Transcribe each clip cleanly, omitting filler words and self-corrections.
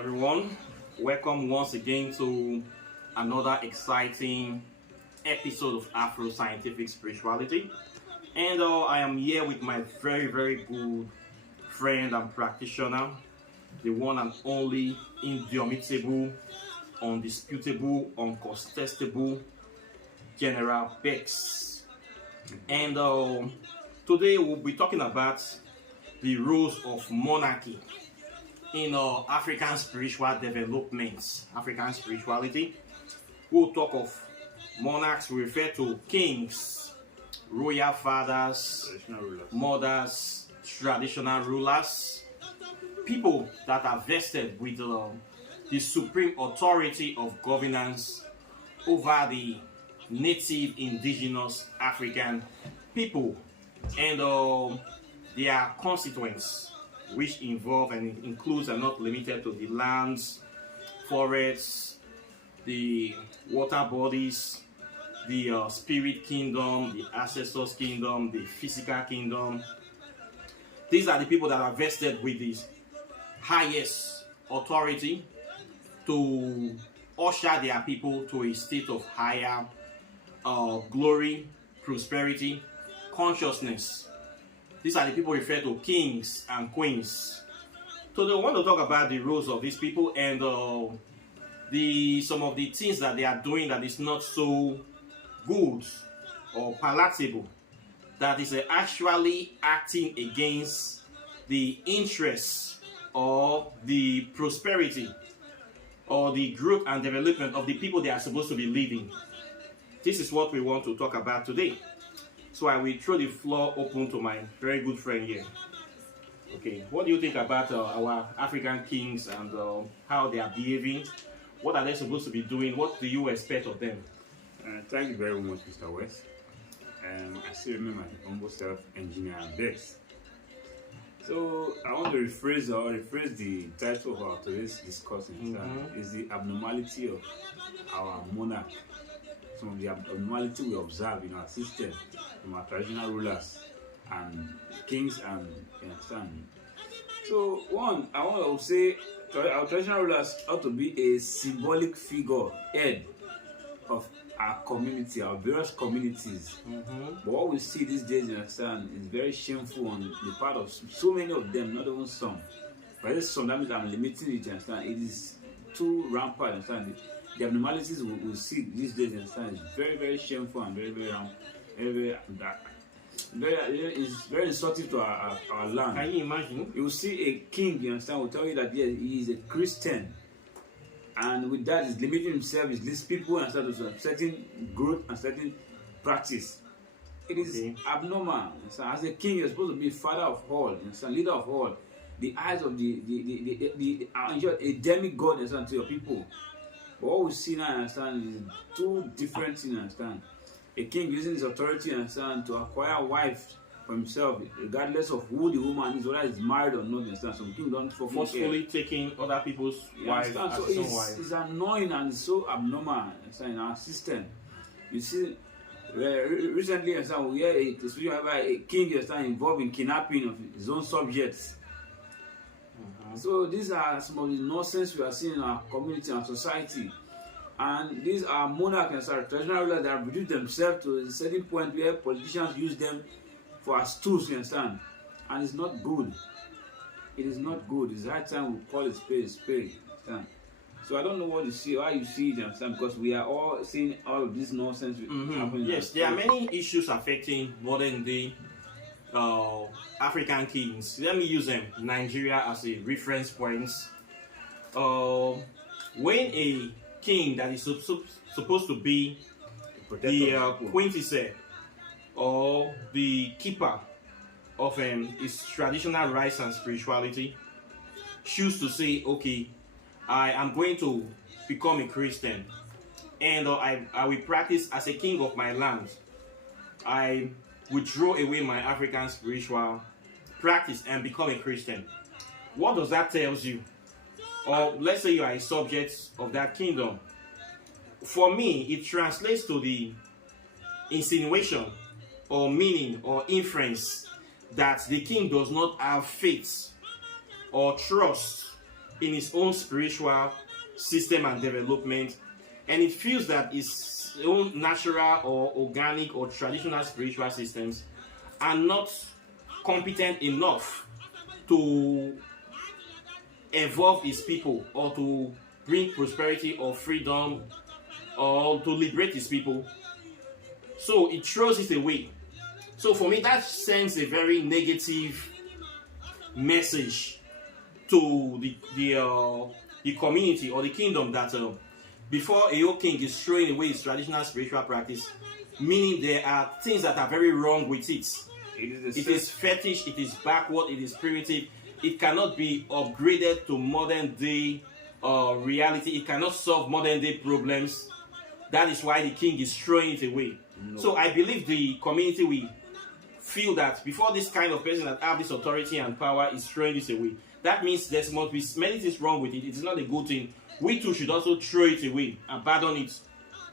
Everyone, welcome once again to another exciting episode of Afro Scientific Spirituality. And I am here with my very good friend and practitioner, the one and only indomitable, undisputable, uncontestable General Beks. And today we'll be talking about the roles of monarchy in African spiritual development, African spirituality. We'll talk of monarchs. We refer to kings, royal fathers, mothers, traditional rulers, people that are vested with the supreme authority of governance over the native indigenous African people and their constituents, which involve and includes and not limited to the lands, forests, the water bodies, the spirit kingdom, the ancestors kingdom, the physical kingdom. These are the people that are vested with the highest authority to usher their people to a state of higher glory, prosperity, consciousness. These are the people referred to kings and queens. So they want to talk about the roles of these people and some of the things that they are doing that is not so good or palatable, that is actually acting against the interests or the prosperity or the growth and development of the people they are supposed to be leading. This is what we want to talk about today. So I will throw the floor open to my very good friend here. Okay, what do you think about our African kings and how they are behaving? What are they supposed to be doing? What do you expect of them? Thank you very much, Mr. West. I still remember my humble self, engineer Beks. So I want to rephrase the title of our today's discussion. Is the abnormality of our monarch. Some of the abnormality we observe in our system from our traditional rulers and kings, and you understand. So one, I want to say our traditional rulers ought to be a symbolic figure, head of our community, our various communities. But what we see these days, you understand, is very shameful on the part of so many of them, not even some. But there's some, that means I'm limiting it, you understand. It is too rampant, you understand. The abnormalities we see these days, you understand, is very shameful and very it's very insulting to our land. Can you imagine? You will see a king, you understand, will tell you that he is a Christian, and with that he's limiting himself, he's leads people and start to certain growth and certain practice. It is abnormal. As a king, you're supposed to be father of all, leader of all, the eyes of a demigod, to your people. But what we see now, understand, is two different things, understand. A king using his authority, understand, to acquire a wife for himself, regardless of who the woman is, whether he's married or not, understand. Some king don't forcefully taking other people's wives as so his own wife. It's annoying and it's so abnormal, understand, in our system. You see, recently, understand, we hear a king, understand, involved in kidnapping of his own subjects. So these are some of the nonsense we are seeing in our community and society. And these are monarchs and traditional rulers that have reduced themselves to a certain point where politicians use them for as tools, you understand. And it's not good. It is not good. It's high time we call it spade a spade. Understand? So I don't know what you see, how you see it, you understand, because we are all seeing all of this nonsense happening. Yes, there are many issues affecting modern day African kings. Let me use Nigeria as a reference point. When a king that is supposed to be the quintessence or the keeper of his traditional rights and spirituality choose to say, okay, I am going to become a Christian and I will practice as a king of my land. I withdraw away my African spiritual practice and become a Christian. What does that tell you? Or let's say you are a subject of that kingdom. For me, it translates to the insinuation or meaning or inference that the king does not have faith or trust in its own spiritual system and development, and it feels that its own natural or organic or traditional spiritual systems are not competent enough to evolve its people or to bring prosperity or freedom or to liberate its people. So it throws it away. So for me, that sends a very negative message to the community or the kingdom that before a old king is throwing away his traditional spiritual practice, meaning there are things that are very wrong with it. It is fetish, it is backward, it is primitive. It cannot be upgraded to modern day reality. It cannot solve modern day problems. That is why the king is throwing it away. No. So I believe the community will feel that before this kind of person that have this authority and power is throwing this away, that means there must be many things wrong with it. It is not a good thing. We too should also throw it away, abandon it,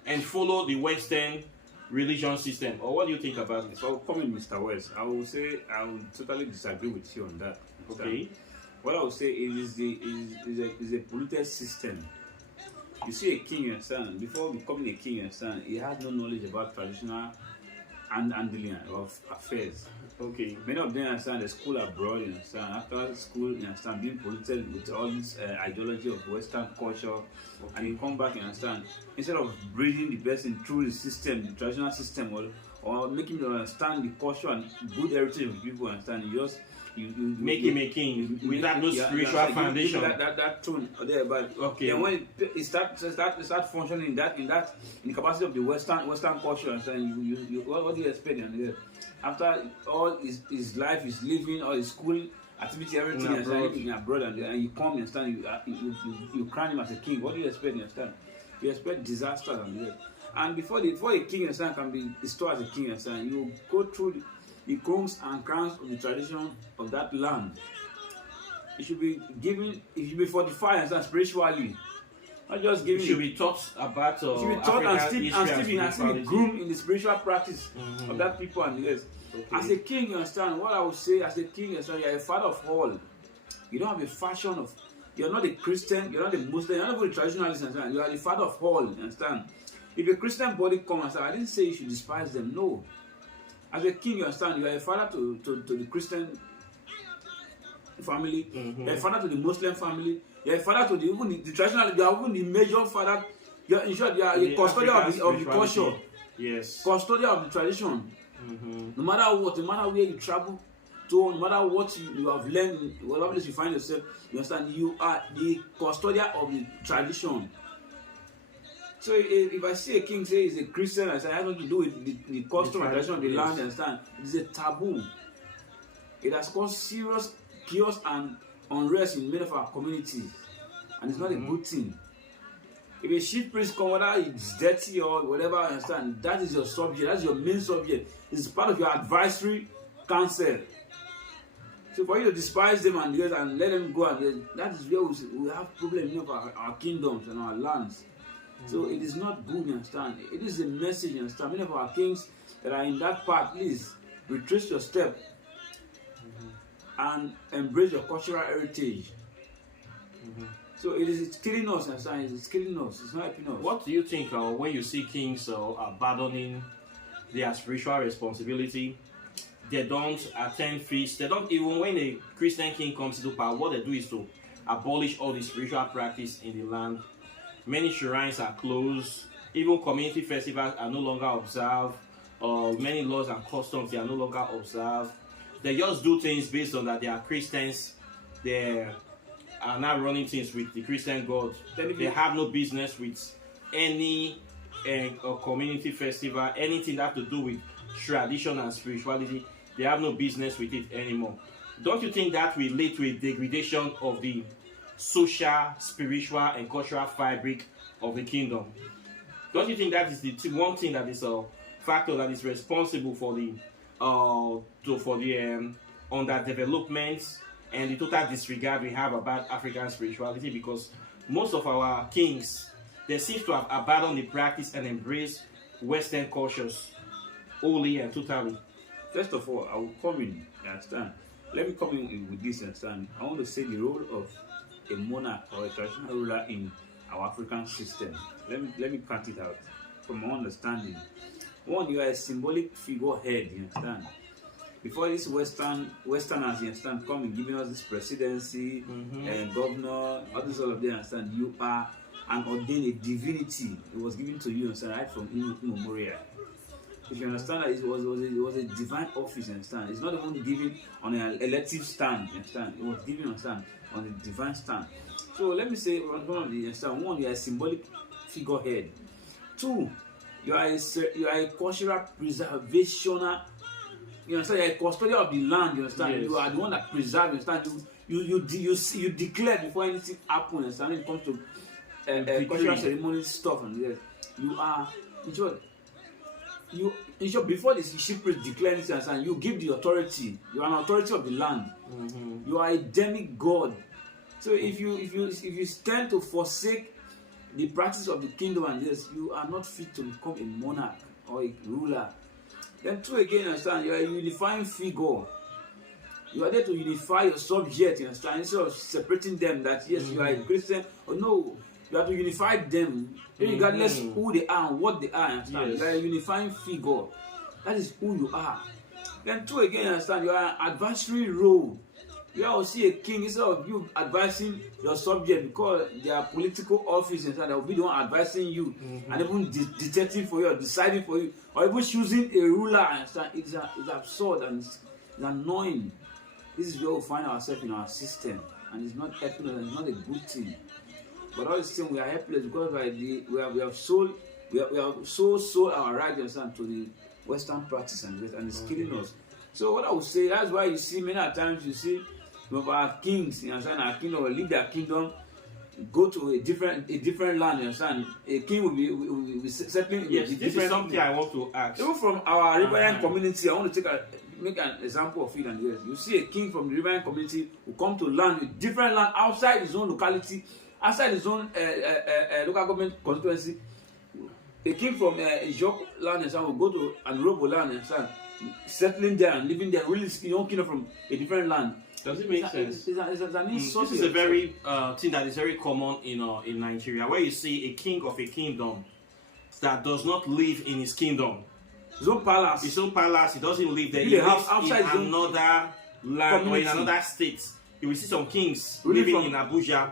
and follow the Western religion system. Or what do you think about it? So, coming, Mr. West, I will say I will totally disagree with you on that. Okay. What I would say is a polluted system. You see a king, you understand, before becoming a king, you understand, he has no knowledge about traditional handling of affairs. Okay. Many of them understand the school abroad, you understand. After school, you understand, being polluted with all this ideology of Western culture, and you come back, you understand, instead of breeding the person through the system, the traditional system, or making them understand the culture and good heritage of people, understand, you just make him a king without no spiritual foundation. That tone there, but okay. Then when it start functioning in the capacity of the Western culture, and you what do you expect? And after all his life is living, all his school activity, everything, in abroad, and you come and stand, you crown him as a king. What do you expect? You understand? You expect disaster and before a king understand can be installed as a king, understand, you go through the crowns and crowns of the tradition of that land. It should be given. It should be fortified and spiritually, not just giving. It should be taught about. It should be taught and still be groomed in the spiritual practice of that people and the rest. Okay. As a king, you understand what I would say. As a king, you understand, you are a father of all. You don't have a fashion of. You are not a Christian. You are not a Muslim. You are not a traditionalist. Understand? You are the father of all. You understand? If a Christian body comes, I didn't say you should despise them. No. As a king, you understand, you are a father to the Christian family, you are a father to the Muslim family, you are a father to the traditional, you are even the major father, you are, in short, you are a custodian of the culture, yes, custodian of the tradition. No matter what, no matter where you travel to, no matter what you have learned, whatever place you find yourself, you understand, you are the custodian of the tradition. So if I see a king say he's a Christian, I say it has nothing to do with the custom and tradition of the land, understand? It is a taboo. It has caused serious chaos and unrest in many of our communities, and it's not a good thing. If a chief priest come, whether it's dirty or whatever, understand, that is your subject, that's your main subject. It's part of your advisory council. So for you to despise them and let them go, and that is where we have problems in our kingdoms and our lands. So it is not good, you understand. It is a message, you understand. Many of our kings that are in that part, please retrace your step and embrace your cultural heritage. So it's killing us, understand. It's killing us. It's not helping us. What do you think when you see kings abandoning their spiritual responsibility? They don't attend feasts. They don't even, when a Christian king comes to power, what they do is to abolish all the spiritual practice in the land. Many shrines are closed. Even community festivals are no longer observed. Many laws and customs they are no longer observed. They just do things based on that they are Christians. They are not running things with the Christian God. They have no business with any community festival, anything that has to do with tradition and spirituality. They have no business with it anymore. Don't you think that will lead to a degradation of the social, spiritual, and cultural fabric of the kingdom? Don't you think that is the one thing that is a factor that is responsible for the underdevelopment and the total disregard we have about African spirituality? Because most of our kings, they seem to have abandoned the practice and embraced Western cultures wholly and totally. First of all, I will come in, you understand. Let me come in with this, understand. I want to say the role of a monarch or a traditional ruler in our African system. Let me cut it out from my understanding. One, you are a symbolic figurehead, you understand? Before this Westerners, you understand, come and giving us this presidency and governor, all of them, understand, you are an ordained a divinity. It was given to you, understand, right from immemorial. If you understand that it was a divine office, you understand. It's not even given on an elective stand, you understand. It was given, understand, on a divine stand. So let me say one of the understand. One, you are a symbolic figurehead. Two, you are a cultural preservationer. You understand? You're a custodian of the land. You understand? Yes. You are the one that preserves. You understand? You declare before anything happens. You understand? When it comes to cultural ceremony stuff and yes, you are in short, before the chief priest declares this, and you give the authority. You are an authority of the land. You are a demigod. So if you stand to forsake the practice of the kingdom and this, you are not fit to become a monarch or a ruler. Then two again, understand, you are a unifying figure. You are there to unify your subject, you understand, instead of separating them that yes, you are a Christian or no, you have to unify them, regardless who they are and what they are, understand. Yes. You are a unifying figure. That is who you are. Then two again, understand, you are an advisory role. You are also a king instead of you advising your subject because they are political officers and they will be the one advising you and even detecting for you or deciding for you or even choosing a ruler. Understand? It's absurd and it's annoying. This is where we find ourselves in our system and it's not helping us and it's not a good thing. But all the same, we are helpless because we have sold our rights, understand, to the Western practice and it's killing us. So what I would say, that's why you see many times you see our kings, you understand, our kingdom will leave their kingdom, go to a different land, you understand. A king will be settling. Yes, this is something I want to ask. Even from our riverine community, I want to make an example of it. And yes, you see a king from the riverine community who come to land with different land outside his own locality, outside his own local government constituency. A king from Job land and will go to Anrobo land and settling there and living there, really his own kingdom from a different land. Does it make sense? This is a very thing that is very common in Nigeria, where you see a king of a kingdom that does not live in his kingdom. His own palace. His own palace. He doesn't live there. He lives in another land community. Or in another state. You will see some kings living in Abuja,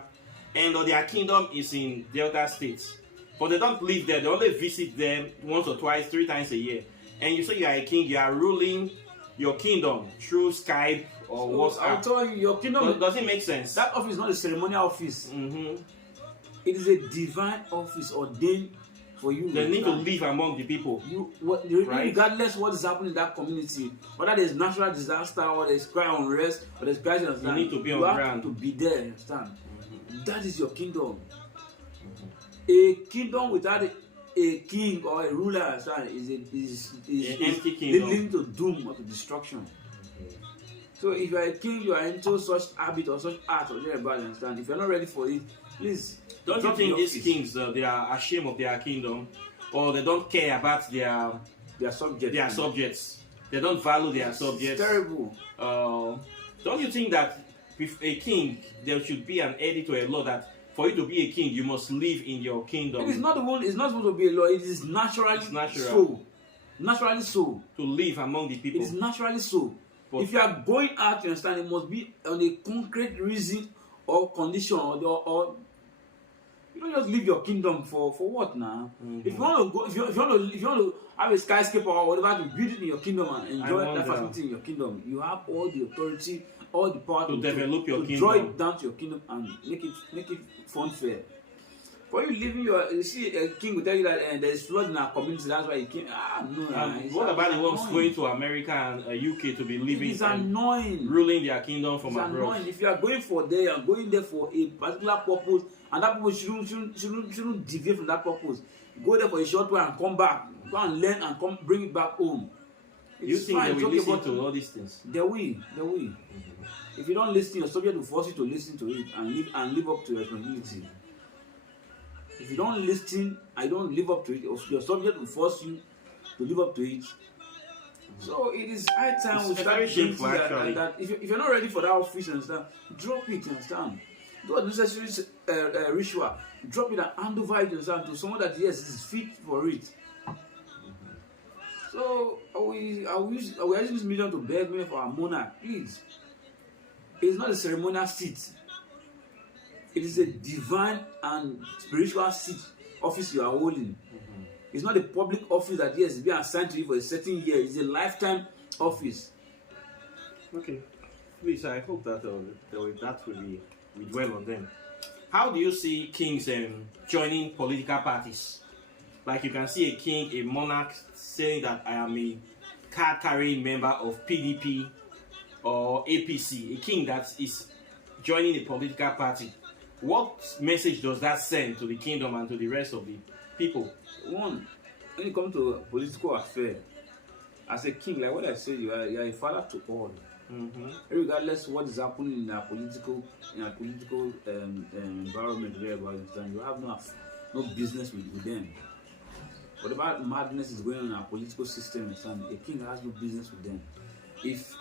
and their kingdom is in Delta State. But they don't live there. They only visit them once or twice, 3 times a year. And you say you are a king. You are ruling your kingdom through Skype or WhatsApp. I'll tell you, your kingdom does it make sense? That office is not a ceremonial office. It is a divine office ordained for you. They need to live among the people. Regardless what is happening in that community, whether there's natural disaster or there's crime unrest or there's crisis, you need to be on ground. You have to be there. Understand? That is your kingdom. A kingdom without a king or a ruler, understand, is empty kingdom, leading to doom or to destruction. So if you are a king, you are into such habit or such art or whatever, understand. If you're not ready for it, please. Don't you think these kings they are ashamed of their kingdom, or they don't care about their subjects? They don't value their subjects. It's terrible. Don't you think that with a king there should be an edit to a law that for you to be a king you must live in your kingdom? It is not the one. It's not supposed to be a law. It is naturally so. Naturally so. To live among the people. It is naturally so. But if you are going out, you understand, it must be on a concrete reason or condition or you don't just leave your kingdom for what now? If you want to go, if you want to have a skyscraper or whatever to build it in your kingdom and enjoy that facility in your kingdom, you have all the authority, all the power to develop your kingdom, draw it down to your kingdom and make it fun fair. For you living you see a king will tell you that there is flood in our community, that's why he came. What about the ones going to America and UK to be living? It's annoying. Ruling their kingdom from abroad. Annoying. If you are going for there, you are going there for a particular purpose, and that purpose shouldn't deviate from that purpose. Go there for a short while and come back. Go and learn and bring it back home. You think they will listen to all these things? They will. If you don't listen, your subject will force you to listen to it and live up to your responsibility. If you don't listen, I don't live up to it, your subject will force you to live up to it. So it is high time we start very shameful, actually. That if you're not ready for that office and stuff, drop it and understand. do unnecessary ritual, drop it and hand over it to someone that yes is fit for it. So are we using this million to beg me for our monarch? Please. It's not a ceremonial seat. It is a divine and spiritual seat office you are holding. It's not a public office that yes, it's been assigned to you for a certain year. It's a lifetime office. Okay. Please, I hope that that will be we dwell on them. How do you see kings joining political parties? Like you can see a king, a monarch saying that I am a card-carrying member of PDP or APC, a king that is joining a political party. What message does that send to the kingdom and to the rest of the people? One, when it comes to a political affair, as a king, like what I said, you are a father to all. Regardless what is happening in our political environment, wherever you have no business with them. Whatever madness is going on in our political system, a king has no business with them. If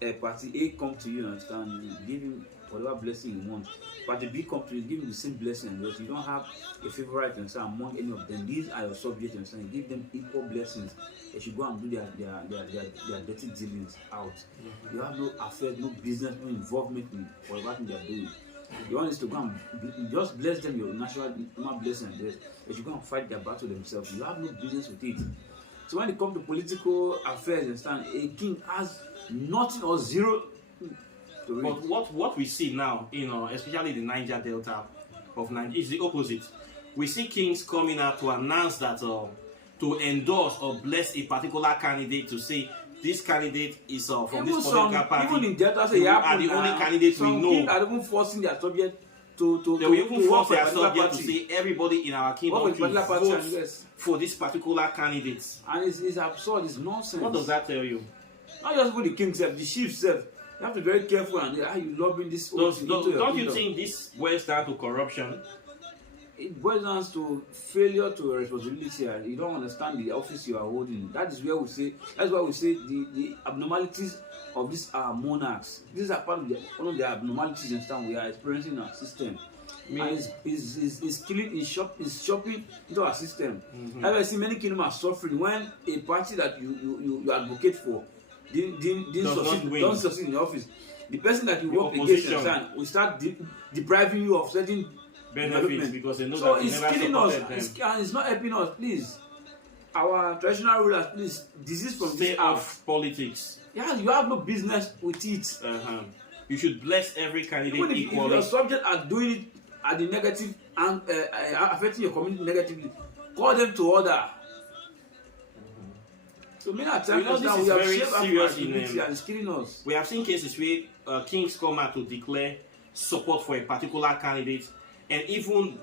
a party A come to you, you give him whatever blessing you want. Party B come to you, give him the same blessing, and you don't have a favorite among any of them. These are your subjects, you give them equal blessings. They should go and do their dirty dealings out. You have no affair, no business, no involvement in whatever thing they are doing. You want is to go and just bless them your natural blessing, and they should go and fight their battle themselves. You have no business with it. So when it comes to political affairs, a king has nothing or zero to read. But what we see now, especially the Niger Delta of Nigeria, is the opposite. We see kings coming out to announce that to endorse or bless a particular candidate, to say this candidate is from even this political party. Even in Delta, say you are the only candidate we know. Kings are even forcing their subject to they will even force their subject to say everybody in our kingdom should vote for this particular candidate. And it's absurd, it's nonsense. What does that tell you? Not just for the king self, the chief self. You have to be very careful and how you lobbying this. Don't you think this boils down to corruption? It boils down to failure to responsibility. You don't understand the office you are holding. That is where we say. That's why we say the abnormalities of these monarchs. These are part of one of the abnormalities we are experiencing in our system. And it's killing, is shopping into our system. That's why I see many kingdoms are suffering when a party that you advocate for don't succeed in the office. The person that you work against will start depriving you of certain benefits because they know so that it's killing us. It's not helping us. Please, our traditional rulers, please desist from stay this off politics. Yeah, you have no business with it. You should bless every candidate even equally. if your subjects are doing it at the negative and affecting your community negatively, call them to order. So many times this is we have very shaped our serious community and it's killing us. We have seen cases where kings come out to declare support for a particular candidate and even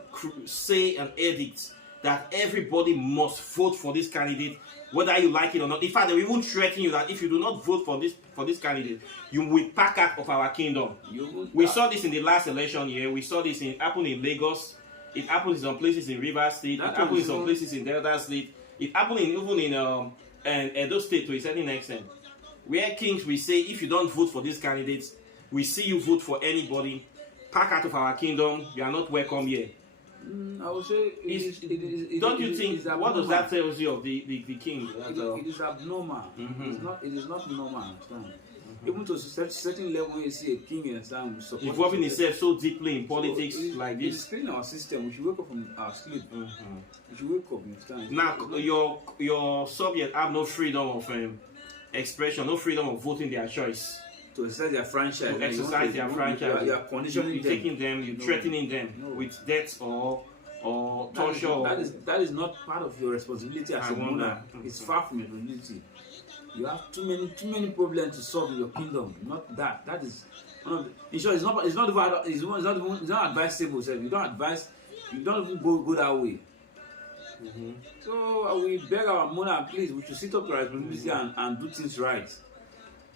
say an edict that everybody must vote for this candidate, whether you like it or not. In fact, they will even threaten you that if you do not vote for this candidate, you will pack out of our kingdom. We saw this in the last election year. We saw this happen in Lagos. It happened in some places in Rivers State. It happened in some places in Delta State. It happened even in Edo State to a certain extent, where kings will say, if you don't vote for these candidates, we see you vote for anybody, pack out of our kingdom, you are not welcome here. I would say don't you think, what does that tell you of the king? It is abnormal. It is not normal. Even to a certain level, when you see a king involving himself so deeply in politics like this. It's killing our system. We should wake up from our sleep. We should wake up. Now, your subjects have no freedom of expression, no freedom of voting their choice. To exercise their franchise. To exercise their franchise. You are conditioning you're taking them, you're threatening them with death or torture. That is not part of your responsibility as a monarch. It's far from your responsibility. You have too many problems to solve in your kingdom. Not that. That is one of the, in short, it's not advisable. You don't advise. You don't even go that way. So we beg our monarch, please. We should sit up to our responsibility and do things right.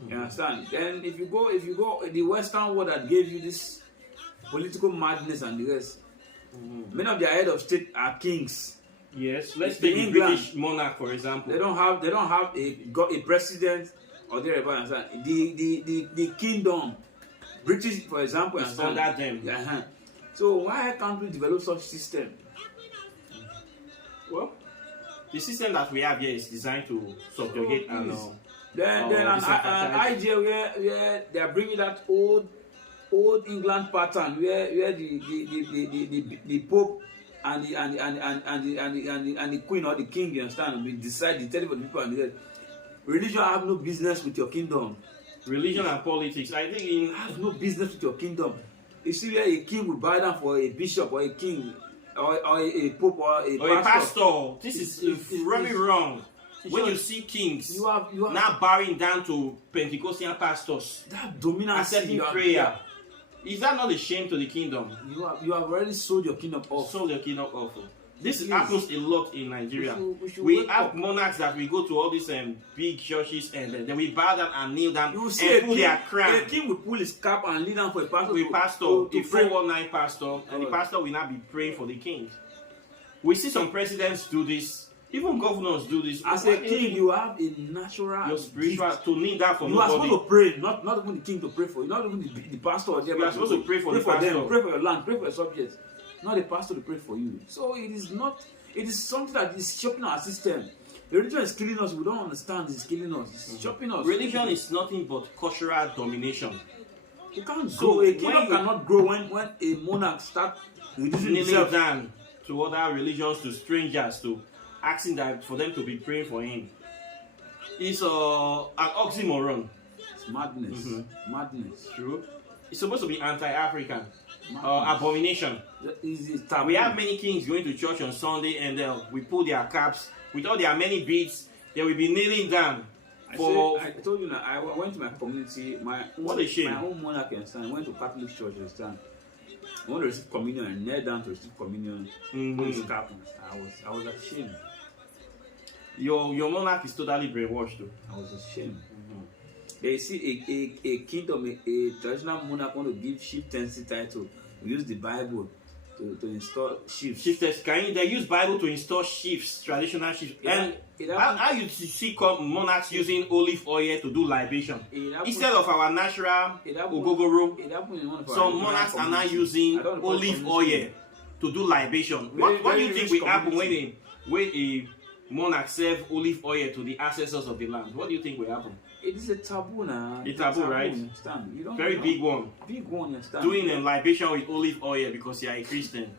You understand? Then if you go the Western world that gave you this political madness and the rest, many of their head of state are kings. Yes, let's take the British monarch for example. They don't have a president or the kingdom. British, for example, is under them. So why can't we develop such system? Well, the system that we have here is designed to subjugate and then an idea where they are bringing that old England pattern where the Pope and the Queen or the King, you understand, we decide the tell the people and the religion have no business with your kingdom. Religion and politics, I think, in have no business with your kingdom. You see where a king will bow down for a bishop or a king or a pope or a pastor. This is very wrong. When you see kings you have now bowing down to Pentecostal pastors, that dominance, accepting prayer, is that not a shame to the kingdom? You have already sold your kingdom off. Sold your kingdom off. This happens a lot in Nigeria. We have monarchs that we go to all these big churches and then we bow down and kneel down and pull their crown. A king will pull his cap and kneel down for a pastor. A 419 pastor, and the pastor will not be praying for the king. We see some presidents do this. Even governors do this. As a king, you have a natural, your spiritual gift to kneel down for you nobody. You are supposed to pray, not even the king to pray for you, not even the pastor. You are supposed to pray for the pastor. Them, pray for your land, pray for your subjects. Not a pastor to pray for you. So it is something that is shaping our system. The religion is killing us. We don't understand it's killing us. It's shaping us. Religion is nothing but cultural domination. You can't grow. A kingdom cannot grow when a monarch starts kneeling down to other religions, to strangers, to asking that for them to be praying for him. It's an oxymoron. It's madness. Madness. True. It's supposed to be anti-African. Abomination. We have many kings going to church on Sunday and we pull their caps with all their many beads. They will be kneeling down. I told you now, I went to my community. What a shame. My own monarch and son went to Catholic church and stand. I want to receive communion and kneel down to receive communion. Put his cap. I was ashamed. Your monarch is totally brainwashed too. I was ashamed. They see a kingdom, a traditional monarch want to give chieftaincy title. We use the Bible to install chiefs. They use Bible to install chiefs, traditional chiefs. And how you see monarchs using olive oil to do libation instead of our natural ogogoro? Some monarchs are now using olive oil to do libation. What do you think will happen when a monarch serve olive oil to the ancestors of the land? What do you think will happen? It is a taboo now. A taboo, right? Very big one. Big one, you understand? Doing a libation with olive oil because you are a Christian.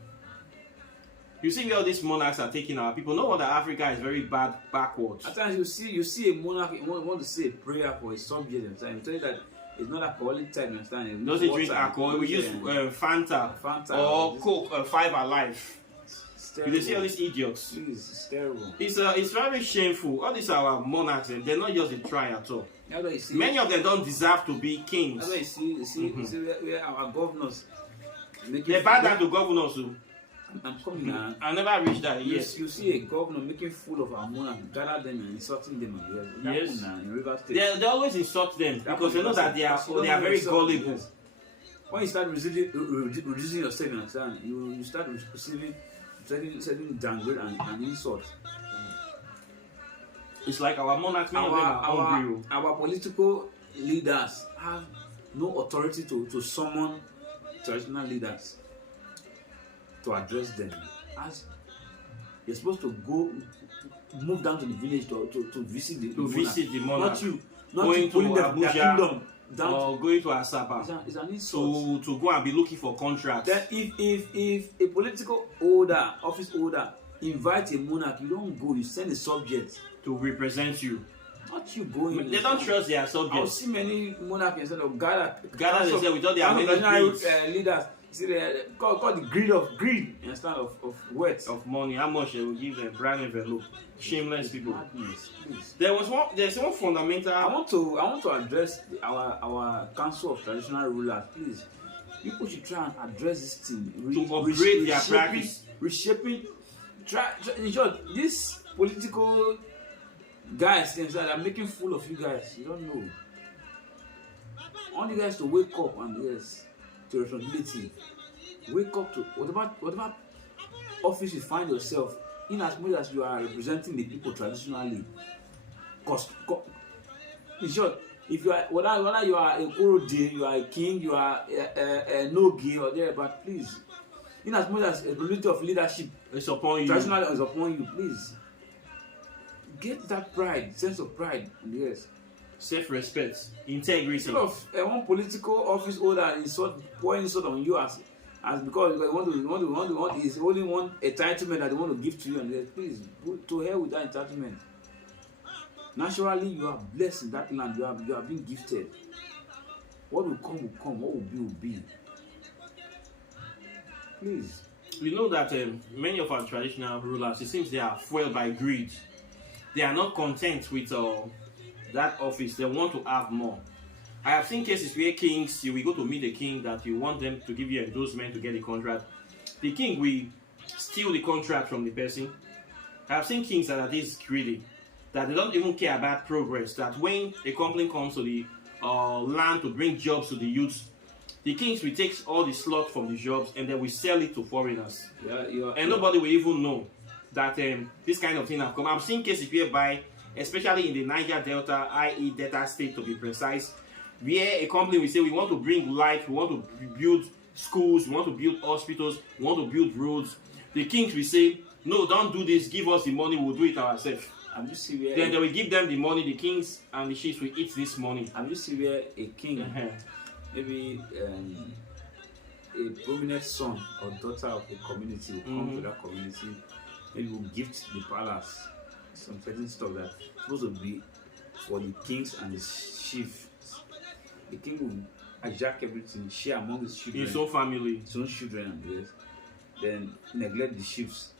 You see where all these monarchs are taking our people. No wonder Africa is very backwards. At times you see a monarch want to say a prayer for a subject, and time tell you that it's not alcoholic type, you understand? Doesn't drink alcohol. We use Fanta or Coke, 5 Alive. You see all these idiots. It's terrible. It's very shameful. All these are our monarchs, and they're not just a try at all. Many of them don't deserve to be kings. You see where our governors. They bow down to governors too. I'm coming now. I never reached that. Yes. You see a governor making fool of our monarchs, gather them and insulting them. Yes. In River State. They always insult them because they know that they are very gullible. Yes. When you start reducing yourself, you understand? You start receiving certain downgrade and insult. It's like our monarchs, many of them are hungry. Our political leaders have no authority to summon traditional leaders to address them. As you're supposed to move down to the village to visit the monarch. Not going to Abuja, their kingdom. Or going to Asaba. It's an insult. To go and be looking for contracts. Then if a political office holder invites a monarch, you don't go, you send a subject to represent you. Not you going. They don't trust their subjects. I'll see many monarchs instead of gather themselves with all their many leaders. See, they call the greed instead of wealth. Of money. How much they will give them? Brand envelope. Shameless people. Madness, please. There's one fundamental. I want to address our council of traditional rulers. Please, people should try and address this thing. To upgrade their practice. Reshaping. In short, these political guys themselves are making fool of you guys. You don't know. I want you guys to wake up and to responsibility. Wake up to whatever office you find yourself in, as much as you are representing the people traditionally. In short, if you are whether you are a Kurode, you are a king, you are a Nogi or there, but please in as much as responsibility of leadership It's upon you. traditionally is upon you, please get that pride, sense of pride. Yes. Self-respect, integrity. Instead of one political office holder pouring insult on you as because they want is only one entitlement that they want to give to you, and yes, please go to hell with that entitlement. Naturally, you are blessed in that land. You are being gifted. What will come will come. What will be. Please. We know that many of our traditional rulers, it seems they are fueled by greed. They are not content with that office. They want to have more. I have seen cases where kings, you will go to meet the king that you want them to give you endorsement to get the contract. The king will steal the contract from the person. I have seen kings that are this greedy, that they don't even care about progress, that when a company comes to the land to bring jobs to the youths, the kings will take all the slot from the jobs and then we sell it to foreigners. And nobody will even know that this kind of thing have come. I've seen cases whereby, especially in the Niger Delta, i.e. Delta State to be precise, where a company will say, we want to bring light, we want to build schools, we want to build hospitals, we want to build roads. The kings will say, no, don't do this, give us the money, we'll do it ourselves. Have you seen where then they will give them the money, the kings and the chiefs will eat this money. Have you seen where a king, maybe a prominent son or daughter of a community will come to that community, maybe will gift the palace some certain stuff that's supposed to be for the kings and the chief. The king will hijack everything, share among his children, his own family, his own children, and yes, then neglect the chiefs.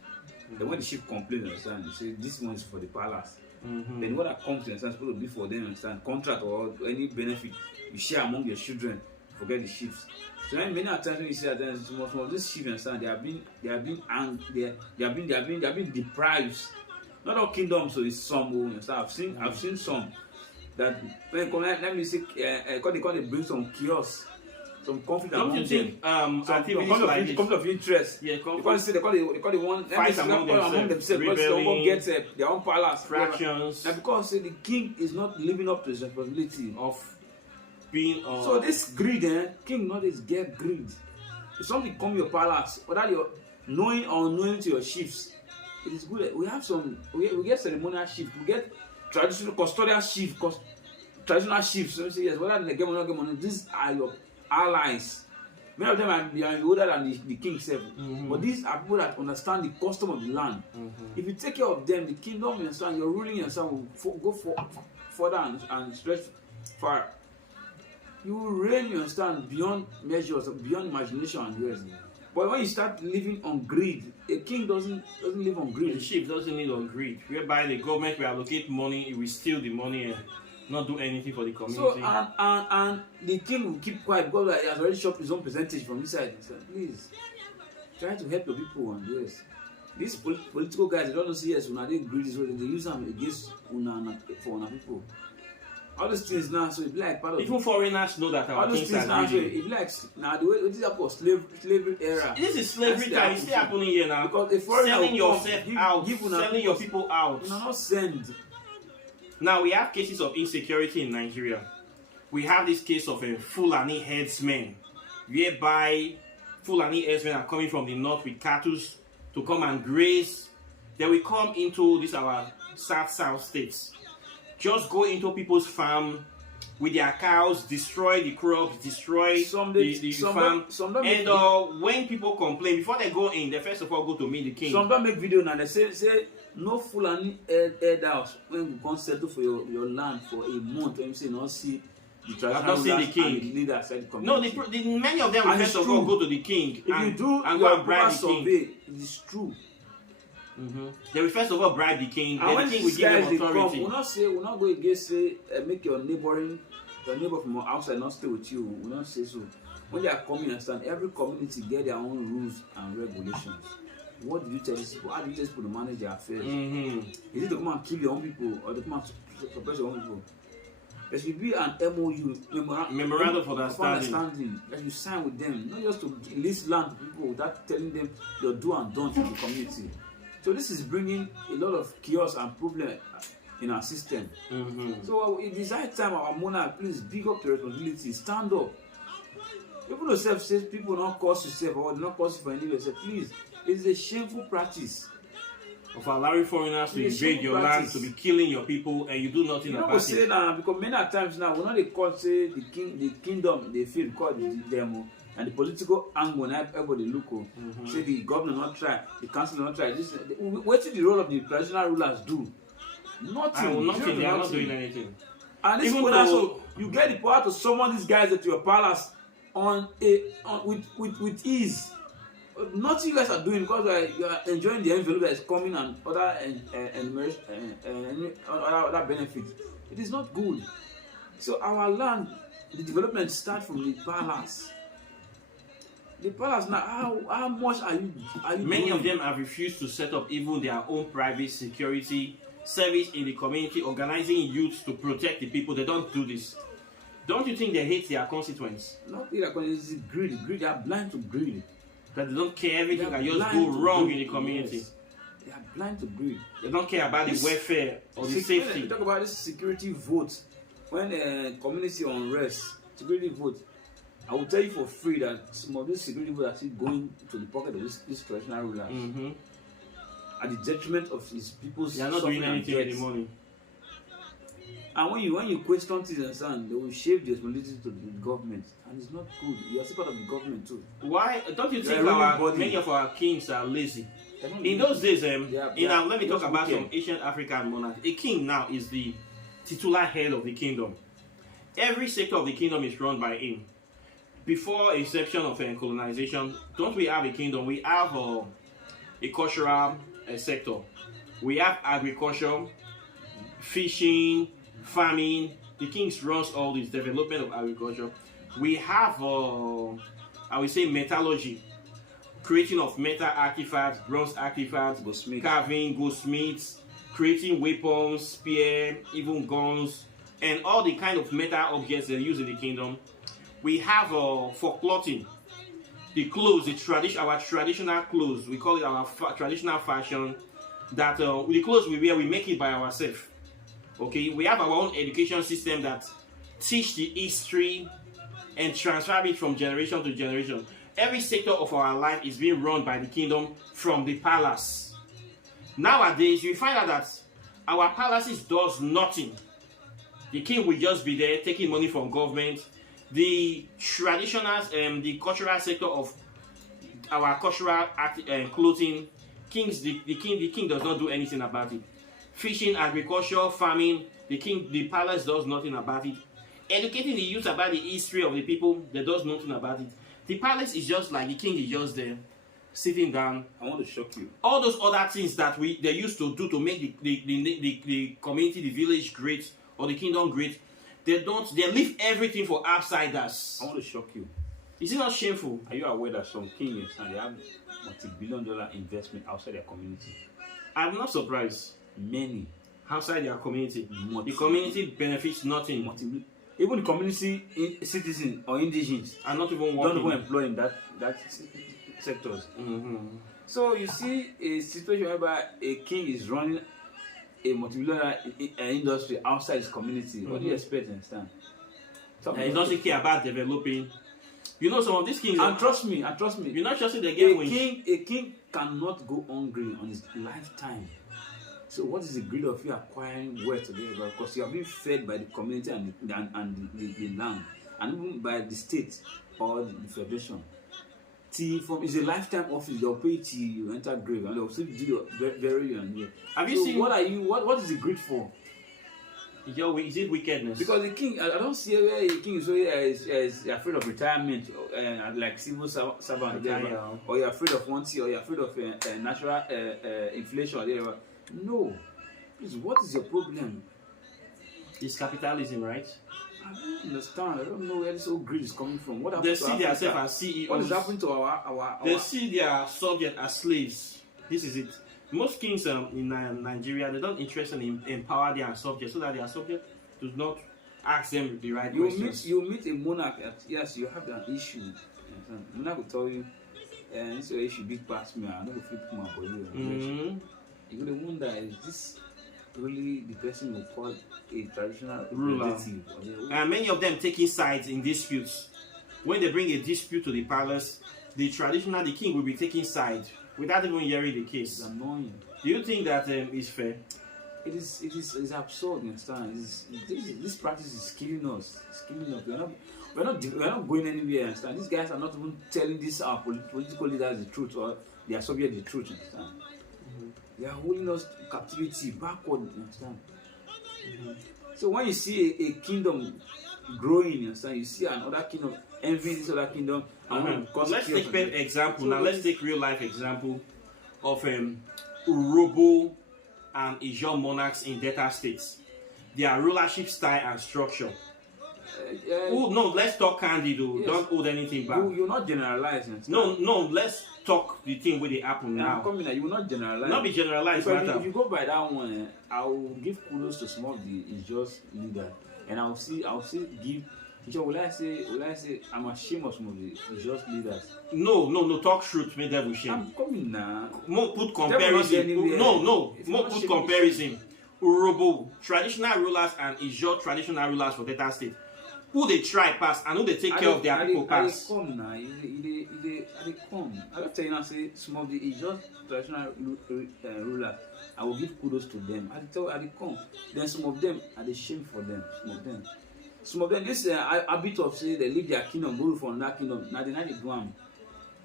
Then when the chief complain, understand, they say this one is for the palace. Then what that comes to understand, supposed to be for them, understand, contract or any benefit you share among your children, forget the chiefs. So then many times when you see that some of these chiefs, understand, they have been deprived. Not all kingdoms, so it's some. Understand? I've seen some that when let me say, they bring some chaos, some conflict don't among you think them. activities Conflict of interest. Yeah, Because they call the one fight among themselves, because they won't get their own palace. fractions And because the king is not living up to his responsibility of being so this greed, king not is get greed. If something come your palace, whether you're knowing or unknowing to your chiefs, it is good. We have we get ceremonial chiefs, we get traditional custodial chiefs, traditional chiefs. So you say yes, whether they get money or not get money, these are your allies. Many of them are older than the king itself. But these are people that understand the custom of the land. If you take care of them, the kingdom, you understand, your ruling, you understand, will go further and stretch far. You will reign, you understand, beyond measures, beyond imagination and years. But when you start living on greed, a king doesn't live on greed. The chief doesn't live on greed, whereby the government will allocate money, it will steal the money and not do anything for the community. So and the king will keep quiet because he has already chopped his own percentage from inside. He said, please try to help your people. And yes, these political guys, they don't see yes when they greedy, so they use them against for our people. All these things now, so it be like part of even foreigners know that our all these kings things are now, so greedy. it be like now the way this is about slavery era. This is slavery time, it's still happening here now. Because a foreigner Selling will yourself come, out, give una selling your people out. You not send. Now we have cases of insecurity in Nigeria. We have this case of Fulani herdsmen, whereby Fulani herdsmen are coming from the north with cattle to come and graze. They will come into this our south states, just go into people's farm with their cows, destroy the crops, destroy the farm. And when people complain, before they go in, they first of all go to meet the king. Some don't make video now. They say no Fulani head house when you come settle for your land for a month. When you say not see the traditional the king. and the leader outside the community. No, many of them will first of all go to the king. If you do and your go and bribe the survey, king. it is true. They will first of all bribe the king. And Then when the king will these give guys them they come, authority. we'll not go against say make your neighbor from outside not stay with you. We'll not say so. When they are coming, understand every community get their own rules and regulations. What do you tell these people? How do you tell people to manage their affairs? Is it to come and kill your own people or to come and suppress your own people? There should be an MOU, memorandum of understanding that you sign with them, not just to lease land to people without telling them your do and don't in the community. So this is bringing a lot of chaos and problem in our system. So it is high time our monarch, please big up the responsibility, stand up. Even though self says people not cause yourself or not cause you for any yourself, please, it's a shameful practice. Of allowing foreigners to invade your land, to be killing your people, and you do nothing about it. Say that because many times now we know they call say the kingdom they feel called the demo and the political angle now everybody look say the governor not try, the council not try. This what is the role of the traditional rulers do? Nothing. Nothing. They are not doing anything. And this one also you get the power to summon these guys at your palace with ease. Nothing you guys are doing because you are enjoying the envelope that is coming and other other benefits. It is not good. So our land, the development starts from the palace. The palace now, how much are you Many doing? of them have refused to set up even their own private security service in the community, organizing youths to protect the people. They don't do this. Don't you think they hate their constituents? Not their consequences, it's greed. They are blind to greed. That they don't care everything that just go wrong in the community. Yes. They are blind to greed. They don't care about the welfare or the safety. We talk about this security vote. When community unrest, security vote, I will tell you for free that some of these security votes are still going to the pocket of this traditional rulers at the detriment of his people's. They are not doing anything with the money. And when you question things and so on, they will shape the responsibility to the government, and it's not good. You are still part of the government too. Why don't you think many of our kings are lazy? In those days, let me talk about some ancient African monarchs. A king now is the titular head of the kingdom. Every sector of the kingdom is run by him. Before inception of colonization, don't we have a kingdom? We have a cultural sector. We have agriculture, fishing, farming. The kings runs all this development of agriculture. We have I would say metallurgy, creating of metal artifacts, bronze artifacts, carving, goldsmiths, creating weapons, spear, even guns, and all the kind of metal objects they use in the kingdom. We have for clothing, the clothes, our traditional clothes. We call it our traditional fashion. That the clothes we wear, we make it by ourselves. Okay, we have our own education system that teach the history and transfer it from generation to generation. Every sector of our life is being run by the kingdom from the palace. Nowadays, you find out that our palaces does nothing. The king will just be there taking money from government. The traditional, the cultural sector of our cultural clothing, the king does not do anything about it. Fishing, agriculture, farming, the palace does nothing about it. Educating the youth about the history of the people, they does nothing about it. The palace is just like the king is just there, sitting down. I want to shock you. All those other things that they used to do to make the community, the village great, or the kingdom great, they leave everything for outsiders. I want to shock you. Is it not shameful? Are you aware that some kings and they have multi-billion-dollar investment outside their community? I'm not surprised. Many. Outside their community. The community benefits nothing. Even the community citizens or indigenous are not even working. Don't even employ in that sectors. So you see a situation whereby a king is running a multi-billion industry outside his community. What do you expect to understand? He doesn't care about developing. You know, some of these kings. And trust me. You're not trusting the game. A king cannot go hungry on his lifetime. So what is the greed of you acquiring wealth today? Because you are being fed by the community and the land, and even by the state or the federation. It's a lifetime office. They'll pay till you enter grave, and they'll still do your burial and here. Have you seen? What is the greed for? Is it wickedness? Because the king, I don't see where the king is afraid of retirement, like civil servant, or you're afraid of one thing, or you're afraid of natural inflation, or whatever. No. Please, what is your problem? It's capitalism, right? I don't understand. I don't know where this whole greed is coming from. What they see themselves as CEOs. What is happening to our They see their subjects as slaves. This is it. Most kings in Nigeria, they don't interest in empower their subjects so that their subject does not ask them the right questions. You meet a monarch. Yes, you have an issue. Monarch will tell you, this issue big past me. I know if you put my body. You're going to wonder, is this really the person who called a traditional ruler? And many of them taking sides in disputes. when they bring a dispute to the palace, the king will be taking side without even hearing the case. It's annoying. Do you think that is fair? It is absurd, you understand? This practice is killing us. It's killing us. We're not going anywhere, you understand? These guys are not even telling our political leaders the truth, or they are subject the truth, you understand? They are holding us to captivity, backward, you understand? So when you see a kingdom growing, you understand? You see another kingdom envying this other kingdom. Let's take an example. Now let's take real life example of Urobo and Ijaw monarchs in Delta states. Their rulership style and structure. No, let's talk candid. Yes. Don't hold anything back. You're not generalizing. No, let's talk the thing where they happen now. You will not generalize. Not be generalized. If you go by that one, I will give kudos to some of the Ijaw leaders, and I'll see give. Will I say I'm ashamed of some of the Ijaw leaders? No, talk truth, make devil shame. I'm coming now. More put comparison. More put comparison. Urobo, traditional rulers, and Ijaw traditional rulers for Delta State. Who they try pass and who they take care of their people pass. They come now. They come. I will tell you now, say some of the Ijaw traditional rulers, I will give kudos to them. I tell you, they come. Then some of them are the shame for them. Some of them, this habit of say they leave their kingdom, go for another kingdom. Now they do them.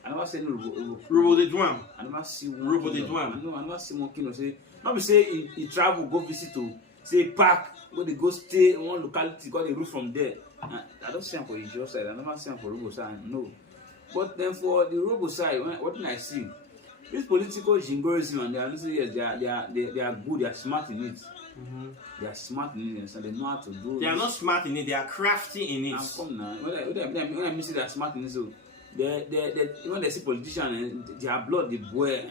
I never say no Robo the drum. I never see one. Robo the drum. No, I never see one kingdom say. Not be say he travel go visit to say park where they go stay in one locality, got a roof from there. I don't see them for the Ijaw side. I never see them for Robo side. No. But then for the Robo side, what can I see? This political jingoism and they are listening. Yes, they are good. They are smart in it. They are smart in it, so they know how to do. They are not smart in it. They are crafty in it. Come now. When I say they are smart in it, so when they see politicians, their blood they boil.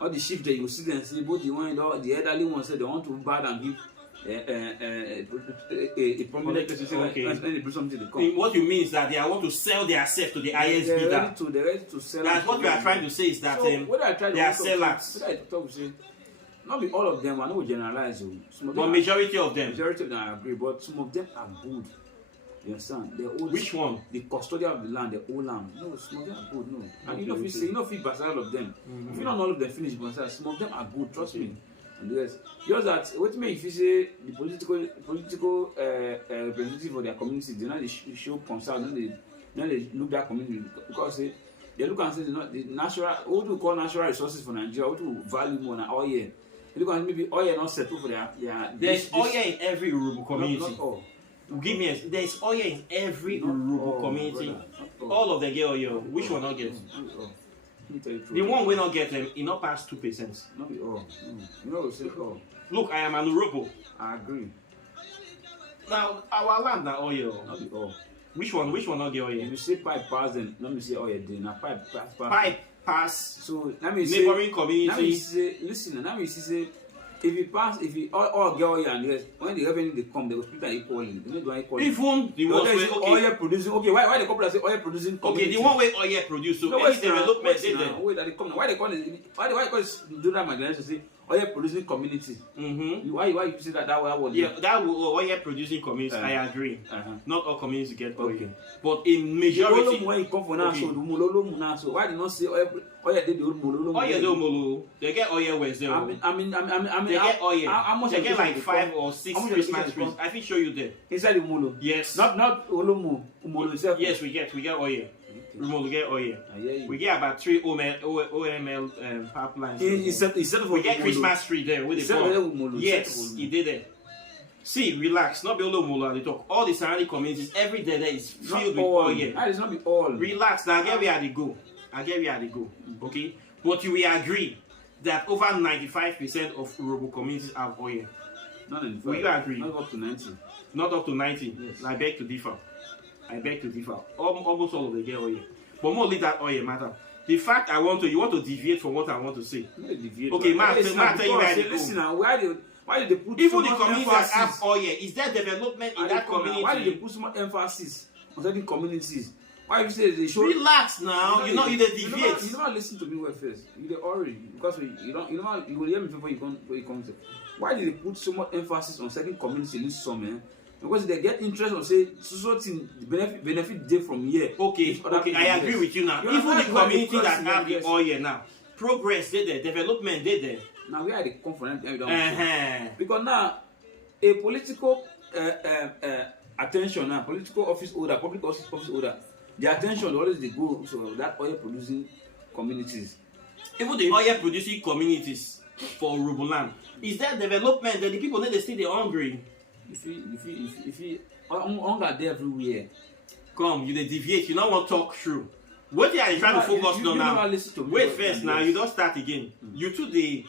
All the shift that you see them see, both the one the elderly ones say they want to bad and give a prominent person. Okay. When they bring something, they come. What you mean is that they want to sell their self to the highest bidder. They're ready to sell. That's what you are trying to say is that they are sellers. What I talk to say. Not be all of them, I know we generalize. But majority of them. Majority of them I agree, but some of them are good. You understand? Which one? The custodian of the land, the old land. No, some of them are good, no. And you know if you pass all of them. If you don't all of them finish, but some of them are good, trust me. And yes, just that what me if you say the political representative for their community, they know they show concern, they look that community because they look and say the natural, what do we call natural resources for Nigeria, what do we value more than oil? They look and maybe oil not settled for their there's oil in every Urobo community. Not all. Give me there's oil in every Urobo community. All of them get oil. Which one not get? The one we not get them, it not pass 2%. Not be all. You know, say all. Look, I am an Urobo. I agree. Now our land na oil. Not be all. Which one not get oil? If you say pipe pass, then let me say oil. Then a pipe pass. Pipe pass. So let me say neighboring community. Let me say, listen. Let me say. If you pass, if you all get oil and yes, when the revenue they come, they will split that equally. They don't equally. Even the ones where oil producing. Okay, why the company say oil producing? Okay, the one where oil produce. So any development they there. Wait, that they come. Why they call it? Why they call it? Do that marginalization say oil producing community. Why you say that word? Yeah, that oil producing community. I agree. Not all communities get oil, but in majority. When you come for now, so the mulolo muna. So why did not say oil? Oil they do mulolo. Oil do mulolo. They get oil where there. I mean. They get oil. How much they get like 5 or 6 Christmas trees. I think show you there. Inside the mulo. Yes. Not olomu. Mulo itself. Yes, we get oil. We get oil. We get about 3 OML pipelines. We get Christmas tree there with the bomb. Yes, he did it. See, relax. Not be all mulo they talk. All the surrounding communities, every day there is filled with oil. That is not be all. Relax. Now I get where they go. Okay, but you will agree that over 95% of Urobo communities have oil. Not 95. Will you agree? Not up to 90. Not up to 90. Yes. I beg to differ. Almost all of them get oil. But more leave that oil matter. The fact you want to deviate from what I want to say. Okay, man, tell you where they go. Listen now, why did they put even the communities that have oil, is there development in that community? Why did they put so much emphasis on certain communities? Why you say they show? Relax now. You deviate. You never listen to me well first. You already because you will hear me before you come. Why did they put so much emphasis on certain communities in this summer? because they get interest on say so thing benefit dey from here. Okay, I agree with you now. Even the community that have the oil now, progress dey there, development dey there. Now where are the component because now a political attention now, political office holder, public office holder, the attention always they go so that oil producing communities. Even the oil producing communities for Urubuland, is there development that the people need to see they're hungry? If you hunger there everywhere. Come, you dey deviate, you don't want to talk through. What are you trying to focus on now? Wait first now, you don't start again. You two they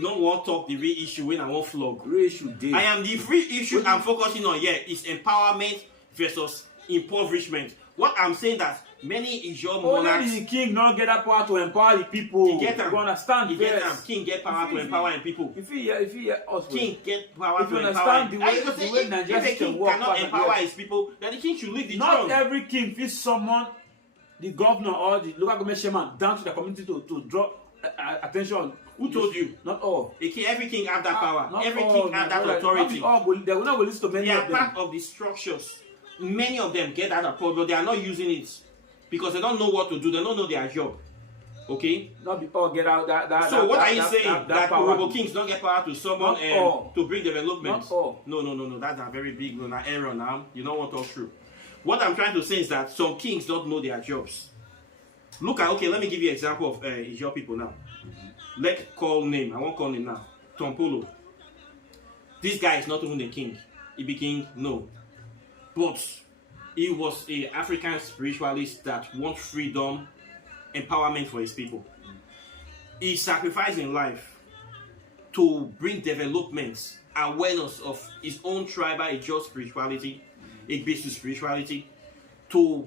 don't want to talk the real issue when I want flog. Real issue dey. I am the free issue I'm focusing on here is empowerment versus impoverishment. What I'm saying that many is your monarchs. Only the king not get that power to empower the people. He get them. You understand? He get them. King get power to empower the people. If he us, king get power to empower. The way Nigeria if a king cannot empower his people, then the king should leave the throne. Not every king fit summon the governor or the local government chairman down to the community to draw attention. Who told you? Not all. Every king have that power. Every king have that authority. They will not listen to many of them. They are part of the structures. Many of them get that power, but they are not using it because they don't know what to do. They don't know their job. Okay? Not before get out that. So what are you saying? That Urobo kings don't get power to someone to bring development? Not all. No. That's a very big error now. You don't want to talk through. What I'm trying to say is that some kings don't know their jobs. Look at, let me give you an example of your people now. Let's call name. I won't call name now. Tompolo. This guy is not even a king. He became no. But he was an African spiritualist that wants freedom, empowerment for his people. He sacrificed his life to bring development, awareness of his own tribal, a just spirituality, a basic spirituality, to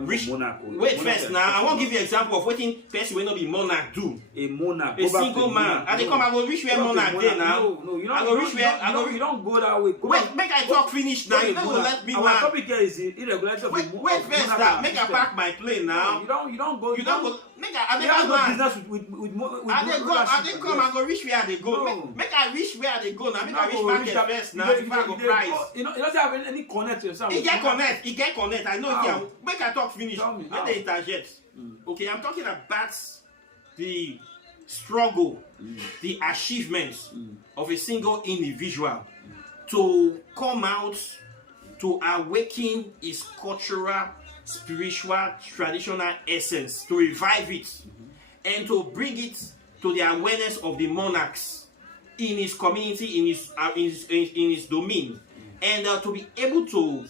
reach. Wait first now, I want to give you an example of what person will not be monarch do. A monarch. A single man. And they come, I go reach where monarch there now. No, you don't you don't go that way. Wait, make I talk finish now. You don't let me land. Our topic here is irregularity of the Wait first now, make I park my plane now. You don't go. You don't go. Make I never go business with I dey come, I go reach where they go. Make I reach where they go now. Make I reach market first now. Before I go price. You don't have any connect to yourself. He get connect. I know it. Make I talk finish. Let the interject. Okay, I'm talking about the struggle, the achievements of a single individual to come out to awaken his cultural, spiritual, traditional essence, to revive it, and to bring it to the awareness of the monarchs in his community, in his domain, and to be able to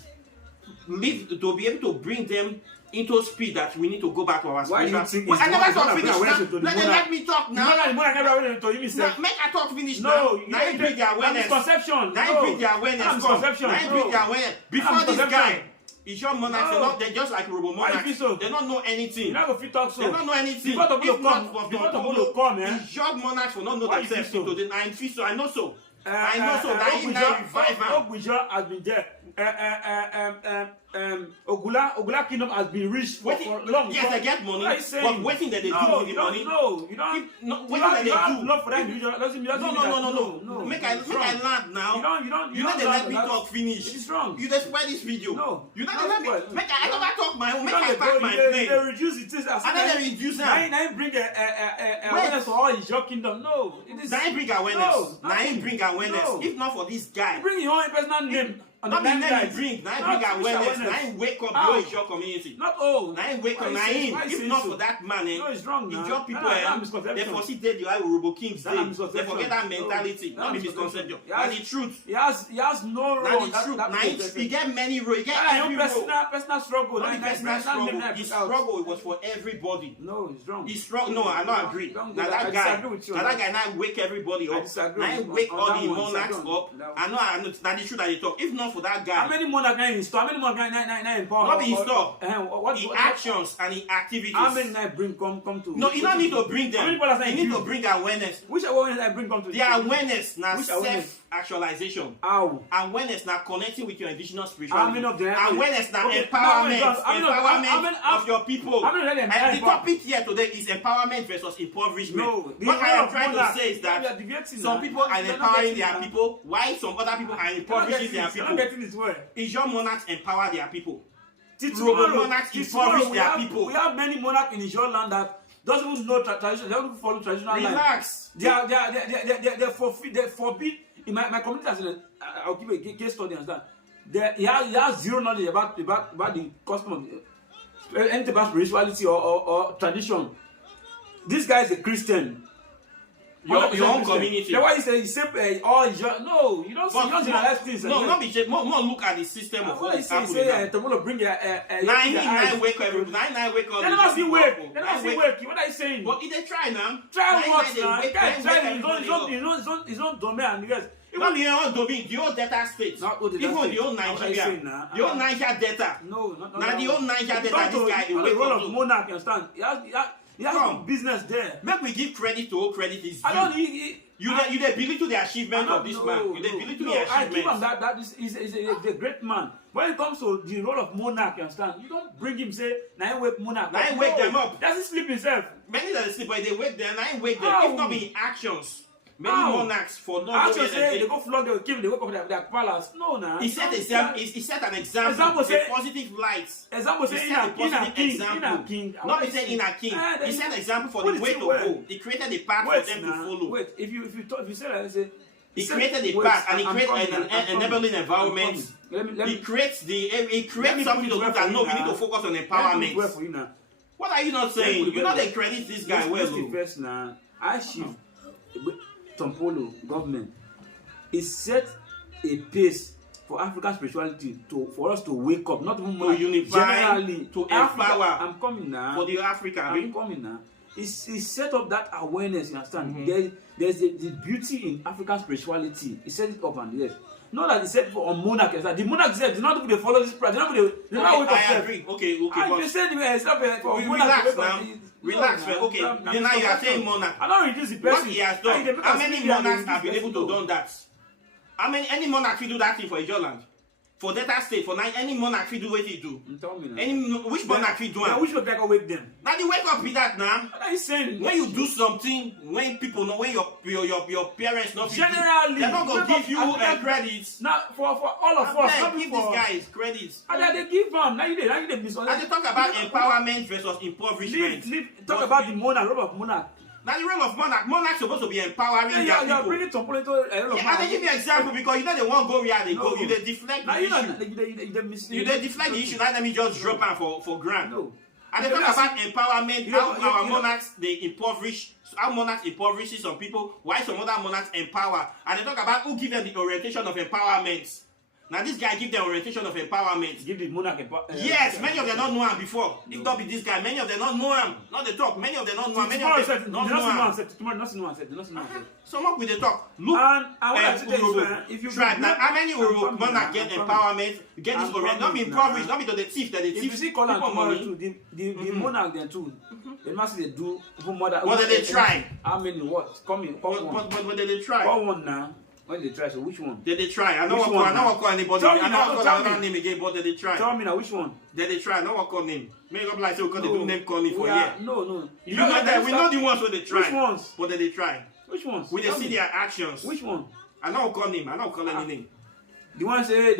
live, to be able to bring them into speed that we need to go back to our spiritual. I never talk finish. Let me talk now. Make I talk finish now. Now you bring the awareness. Misconception. Now you bring the awareness. Now you bring the awareness. Before this guy, is your monarchs, they're just like Robo monarchs. They don't know anything. You never fit talk so. They don't know anything. Before to come, is your monarchs will not know themselves. I know so. I know so. That he now revive him. Ogbuja has been there. Ogula Kingdom has been rich for long. Yes, they get money, but waiting that they do with the money. No, you don't. Waiting that they do. Love for that individual. No. Make I land now. You know they let me talk finish. It is wrong. You just spoil this video. No. You know they let me. Make I never talk my own. Make I pack my plane. They reduce it. And then they reduce them. Now bring awareness for all his your kingdom. No, it is. Now bring awareness. Now bring awareness. If not for this guy, bring your own personal name. Not be name bring. Now bring awareness. Now wake up your your community. Not all. Now wake up. Now if not for that man, no, it's wrong. If your people, they foresee dead you are Robo Kings. They forget that mentality. Not be misconception. And the truth. He has no role. That's the truth. Now he get many roles. He get every role. Personal struggle. Not the personal struggle. His struggle was for everybody. No, it's wrong. His struggle. No, I don't agree. Now that guy now wake everybody up. Now wake all the monarchs up. I know. Now the truth that they talk. If not for that guy. How many monarchs can you install? How many monarchs can you power? Not be installed. The actions and the activities. How many bring come to? No, you don't need to bring them. You need to bring awareness. Which awareness I bring come to? The awareness now self actualization. How? Awareness now connecting with your indigenous How spirituality. many of them? Awareness now Okay, empowerment. empowerment Of your people. how many of them And the empower? topic here today is empowerment versus impoverishment. No, What I am trying to say is we are that debating some now. people are You're not empowering getting their it now. people, while some other people are impoverishing their You're people. not getting this word. Is your monarchs empower their people? Till Global tomorrow, monarchs till impoverish tomorrow, their people. We have many monarchs in Israel land that doesn't even know tradition. They don't follow traditional line. Relax. They forbid. In my community, I'll give a case study. Understand? He has zero knowledge about the custom of anything about spirituality or tradition. This guy is a Christian. Your own community. That's why he said all no, you don't generalize things. No, not be more look at the system of what is happening now. Tomorrow bring your nine wake up. They never see wake. They never see wake. What are you saying? But if they try now. Try what they now? wake- Guys, they try wake everybody his own domain and yes. Not the own domain, the old data states. Not all the Even data the old states. What are you saying Nigeria. now? The old Niger data. No, not Now the old Niger data, this guy the will wake role up of to. monarch, you understand? He has no business there. Make we give credit to all credit is I don't. due. You dey belittle the achievement of this man. You dey belittle the I give him achievement. that is a great man. When it comes to the role of monarch, you understand? You don't bring him say, "Now I wake monarch." Now I wake them up. Does he sleep himself? Many that sleep, but they wake them. I wake them. How? If not be in actions, many How? monarchs for no I reason. actually say they go flog, they kill, they wake up their palace. No, nah. He set an example. Example A say- positive light. Example He say set a in a positive king, example. Not be saying in a king. He set an example for the way to go. He created a path for them to follow. Wait, if you say that, say He created a path and he created an enabling environment. Let He me creates Let me something put to it look well at. for No, you we need now. to focus on Let me put it well empowerment. for you now. What are you not saying? You know they credit this guy well. The Though. first now, I shift Tompolo government. It set a pace for African spirituality for us to wake up, not even To unify, generally to Africa. empower I'm coming now. For the Africa, I'm coming now. It's set up that awareness, you understand? Mm-hmm. There's the beauty in African spirituality. He set it up and yes. Not that he said on monarch, the monarch said, they not they follow this practice, they not wake up. I agree. Okay, And you said it's not for we monarch relax to wake now. up. Relax, man. Okay, now you are saying monarch. I don't reduce the What person. he has done, how many monarchs have been able to do that? How many any monarch will do that thing for Ijo land? For Delta State, for any monarch will do what he do. Tell me now. Which monarch will do Now, it? which one can wake them? Now the wake up with that now. What are you saying? When you do something, when people know, when your parents not Generally, they're not gonna give you I- credits. Now, for all of us, not Give for these guys credits. and they give them. Now you dey misunderstand. And they talk about empowerment versus impoverishment. Talk about the monarch, role of monarch. Now the role of monarch supposed to be empowering Yeah, their you are people. bringing some political role of Yeah, and they monarch. give you example because you know they won't go where they go. No. You they deflect Now the you know issue. they miss. You they deflect the issue. Now let me just drop am for grant. No. And they talk about empowerment, You know- how our you know- monarchs they impoverish, how monarchs impoverishes some people, why some other monarchs empower. And they talk about who give them the orientation of empowerment. Now this guy give them orientation of empowerment. Give the monarch Yes, many of them don't know him before. If not be this guy, many of them don't know him. Not the talk. Many of them don't know him. Many of them don't know him. Tomorrow, nothing no one said. Some up with the talk. Look, And what I tell you, man, if you try now, how many I'm monarchs get coming. empowerment, get I'm this orientation? Not be coming impoverished, now. not be to the thief, that the If thief you see Colin people tomorrow money. too, the monarch then too, they must they do even more than. What did they try? How many what? Come one. But did they try? Come one now. When they try, so which one? Did they try? I Which don't one want now? to call anybody. Tell me I now, don't tell call another me. name again, but did they try? Tell me now, which one? Did they try? I don't want to call name. Maybe I'm like, say, because they do name calling for yeah, you. No. You know that we know the ones where they try. Which ones? But did they try? Which ones? We they Tell see me. their actions. Which one? I don't call name. I don't call any name. The one say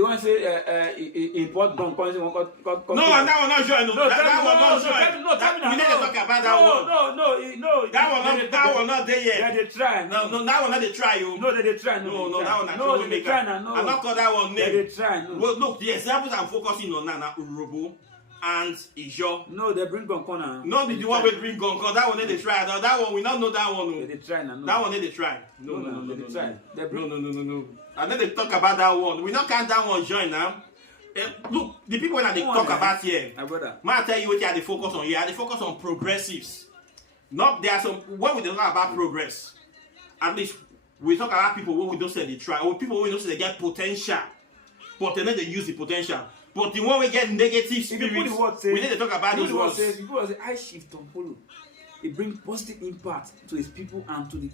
import gun currency one cut. No, that one not join. No, That one not tell join. me now. We need to talk about that one. No. That one not there Yeah, yet. they try. No, that one not they try you. No, they try. No, that one No, actually they try now. No. I not call that one Yeah, name. they try. No. Well, look, the examples I'm focusing on now, Urobo and Ijo. No, they bring gun corner. Not the one with green gun, cause that one they try. Now that one we not know that one. Yeah, No. they try now. No. That one they try. No, they try. They bring. No. And then they talk about that one. We not count that one join now. Look, the people that they Come on, talk man. about here. My brother. Man, I tell you what you have to focus on here. They focus on progressives. Not there are some when we talk about progress. At least we talk about people when we don't say they try, or people when we don't say they get potential, but then they use the potential. But the one we get negative If you put spirits, the word say, we need to talk about those ones. People say I shift on follow. it brings positive impact to his people and to the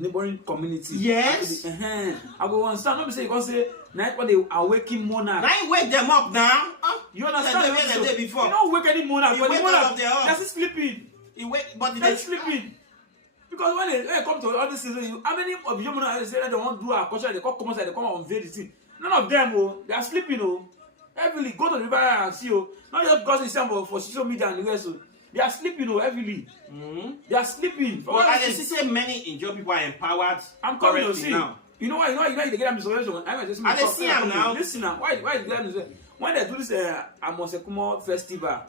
neighboring community. Yes. I go understand. Not be say you can say now they are waking monarch. Now you wake them up now. You understand? The day before. You don't wake any monarch. You But wake the monarch, up their own. they're still sleeping. You wake, but They're sleeping. Because when they come to all this season, how many of you monarchs say that they want to do our culture? They come outside, they come and unveil the thing. None of them, they are sleeping. Heavily. Go to the river and see. Not just because it's time for social media and the rest. They are sleeping heavily. They are sleeping. But I see say many Enjoy people are empowered. I'm coming to see. Now. You know why? They get misconception. I see them now. Listen now. Why they get misconception? When they do this Amosekumo festival,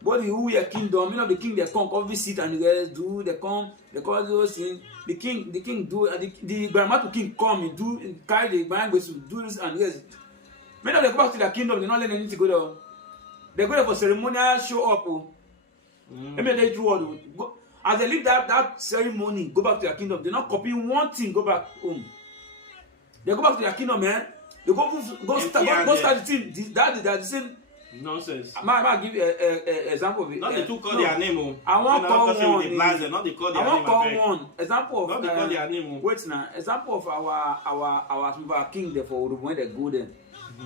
body who your kingdom, the king they come visit and the rest do. They come, they call those things. The king do. The grandma king come and do carry the language to do this and the rest. Many of them go back to their kingdom. They not let anything go there. They go there for ceremonial show up. Let me tell you what. As they leave that ceremony, go back to their kingdom. They're not copying one thing. Go back home. They go back to their kingdom, man. They go start the thing. That the same nonsense. I give an example of it. Not they to call their name. I want call one. Not they call their name. I want call one example of. Not they call their name. Wait now. Example of our king there for when they go there.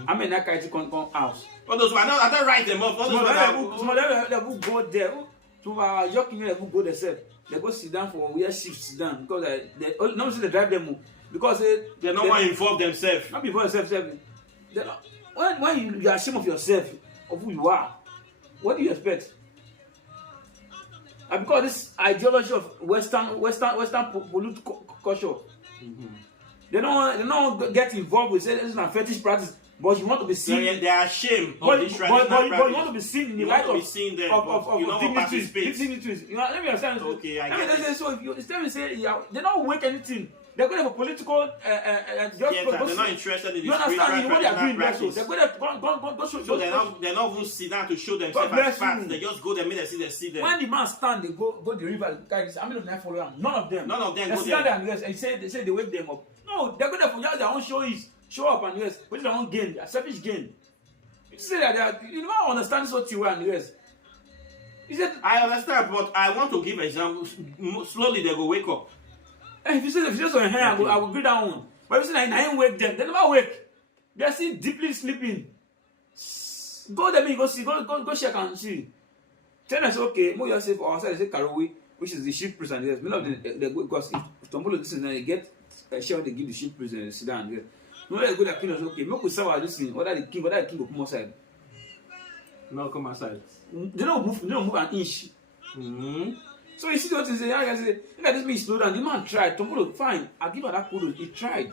I mean that guy come house. All those I don't write them up. All those some of them will go there. Some of our young people will go themselves. They go sit down for where shift sit down because they not say they drive them because they don't want to involve themselves. Not involve themselves. They not, when you are ashamed of yourself of who you are, what do you expect? And because this ideology of Western political culture, they don't get involved with say this is a fetish practice. But you want to be seen. They are ashamed of this traditional practice. But you want to be seen in the light of dignitaries. You know, let me understand. Okay, I get it. So if you instead of say they don't wake anything, they're going to have a political. They're not interested in the spiritual. You know what they are doing practice. They're going to go show. So they're not even sit down to show themselves as facts. They just go there, make they see them. When the man stand, they go the river. Guys, how many of them follow him? None of them. They go there and they say they wake them up. No, they're going to for their own show up and the rest, which is their own gain, their selfish gain. You say that you don't understand so well and the rest. I understand, but I want to give examples. Slowly they go wake up. If you say on your hair, I will agree that one. But if you say I ain't wake them, they never wake. They are still deeply sleeping. Go there, go see, go check and see. Tell us okay, more yourself or outside they say Karowe, which is the chief priest and the rest. Many of them they go because if Tombolo this and they get a share they give the chief priest and they sit down and get. No, let's go that king was okay. Make we serve this thing. Whether the king will come outside. No, come outside. They don't move an inch. So you see what he say? I say, look at this man slow down. The man tried. Tomorrow, fine. I give her that kudos. He tried.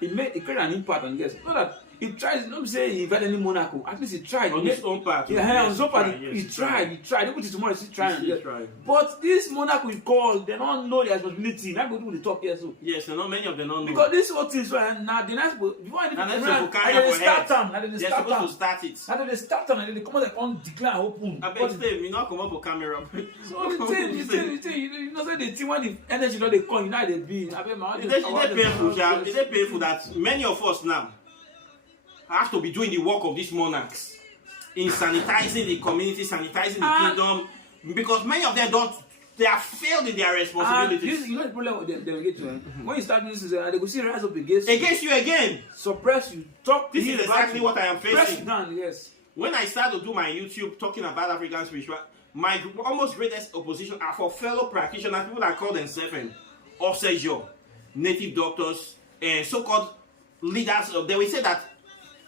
He created an impact on guests. Not that he tried. Not say he invited any monarch. At least he tried. On his own part. Yeah, on his own part. He tried. He tried. Look at tomorrow. He's trying. But this monarch we call, they don't know their responsibility. Now go do the talk here. So yes, not many of them don't know. Because this whole thing, so now the next before anything, they're supposed to start it. Now they start them, and they come out and declare open. I bet Dave, we not come up for camera. So you know, say the thing when the energy don't they come, you know they be. I bet my. Is it painful that many of us now have to be doing the work of these monarchs in sanitizing the community, sanitizing the kingdom, because many of them don't. They have failed in their responsibilities. You know the problem with them get to when you start doing this, they will see rise up against you again. Suppress you. Talk. This is exactly what I am facing. Press down, yes. When I started to do my YouTube talking about African spirituality, my almost greatest opposition are for fellow practitioners, people that call themselves Obsejo, native doctors, and so-called leaders. They will say that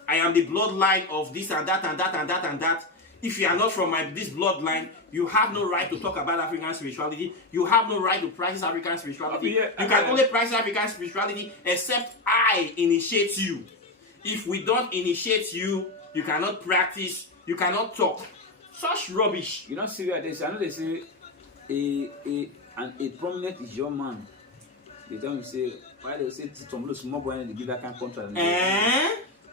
I am the bloodline of this and that and that and that and that. If you are not from this bloodline, you have no right to talk about African spirituality. You have no right to practice African spirituality. You can only practice African spirituality except I initiate you. If we don't initiate you, you cannot practice, you cannot talk. Such rubbish. You don't see what they say. I know they say a prominent is your man. They tell me say why they say some small boy and they give that kind of contract.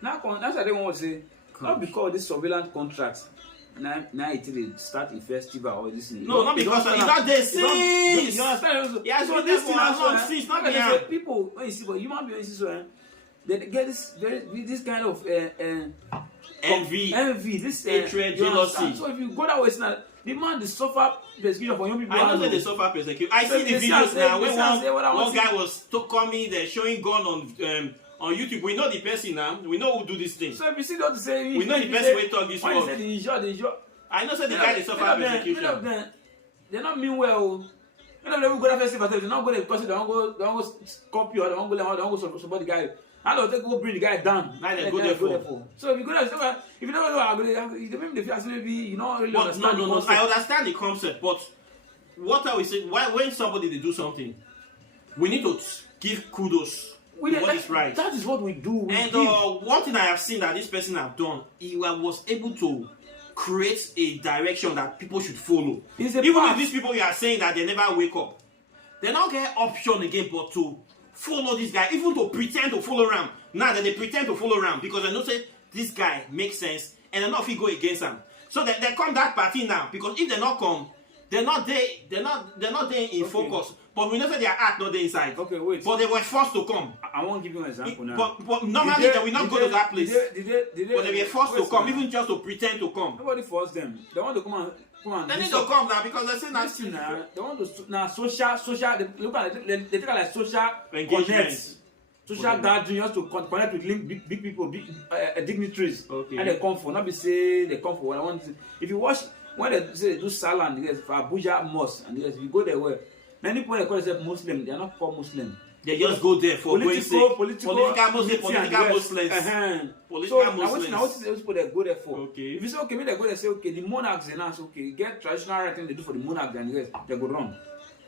Now that's what they want to say. Not because this surveillance contract. Now it start a festival or this thing. No, not because it's not the since. You understand? Yeah, so this thing has not since. Not the people when you see, but human beings so they get this kind of envy, this hatred, jealousy. So if you go that way, it's not the man they suffer persecution for young people. I know that they suffer persecution. I see the videos now when one guy was coming there showing gun on YouTube. We know the person now. We know who do this thing. So if you see what to say, we know the person who talk this word. word. I know say the guy they suffer persecution. They're not mean well. You know, they will go to festival. They're not going because they don't go copy or they don't go support the guy. I don't go bring the guy down. Now they go there for. So if you go there, if you don't know, maybe the feel maybe you don't really understand. No. I understand the concept, but what are we saying? Why when somebody they do something, we need to give kudos. What is right. That is what we do. And one thing I have seen that this person have done, he was able to create a direction that people should follow. Even if these people you are saying that they never wake up, they don't get option again but to follow this guy, even to pretend to follow him. Now that they pretend to follow him because they know say this guy makes sense and they not if go against him. So they come that party now because if they not come, they're not there in focus. But we know that their heart not there inside. Okay, wait. But they were forced to come. I won't give you an example now. But normally they will not go to that place. But they were forced to come, even just to pretend to come. Nobody forced them. They want to come and they need to come now because they say nothing now. They want to now social. They look at it, they take it like social engagement. Social gathering just to connect with big people, big dignitaries. Okay. And they come for not be say they come for what I want to. If you watch when they say they do Salah and yes, for Abuja Mosque and yes, if you go there where many people they call themselves Muslim, they are not called Muslim. They just go there for political Muslims. So I want to say people they go there for. Okay. If you say okay, maybe they go there say okay, the monarchs and us okay, get traditional writing they do for the monarchs and yes, they go run.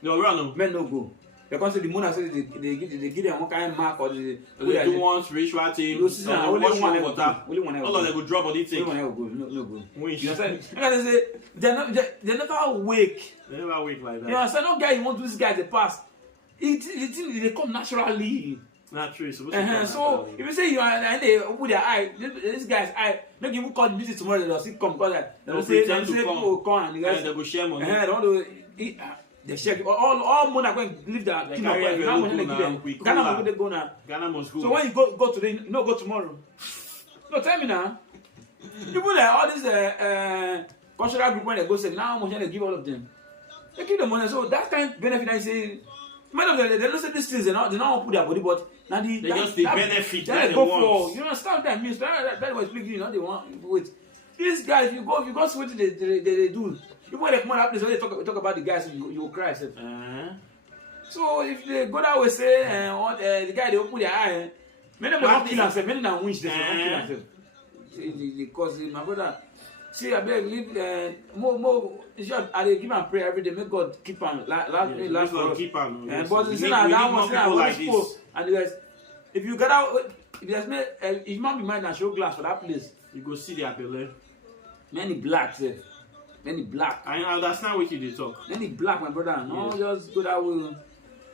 No run. Men no go. They come say the monarchs say they give them one kind of mark or they do one spiritual thing. Only one water. All of them go drop on it. Only one go. No go. You understand? Because they say they never awake. They never awake like that. You understand? No guy you want to do this guy the past. They come naturally. Naturally, so if you say you are and they put their eye, this guy's eye, make him call the visit tomorrow. They'll see come because they'll say people come and they go share money. They want to eat. They share all money are going to leave their kingdom. Ghana must go now. Ghana must go. So when you go today, you no go tomorrow. No, tell me now. People like all these cultural group when they go say now how much they give all of them. They give them money. So that kind of benefit I say. Many of them they don't say these things. They don't put their body, but now they just the benefit that they go want. for. You understand what that means? That was speaking. You know they want wait. These guys, if you go see what they do. Even when they come out that place, when they talk about the guys, you will cry. So if they go that way, say the guy they open their eye, many of them don't kill themselves. Many of them wish they don't kill themselves. Because my brother. See, I beg, leave more. I give him and pray every day. Make God keep him last for us. Keep him. But you see now, that one say I want to post. And guys, if you get out, if there's if man be mind and show glass for that place, you go see their belly. Many black, many black. I understand what you did talk. Many black, my brother. No, just go that way.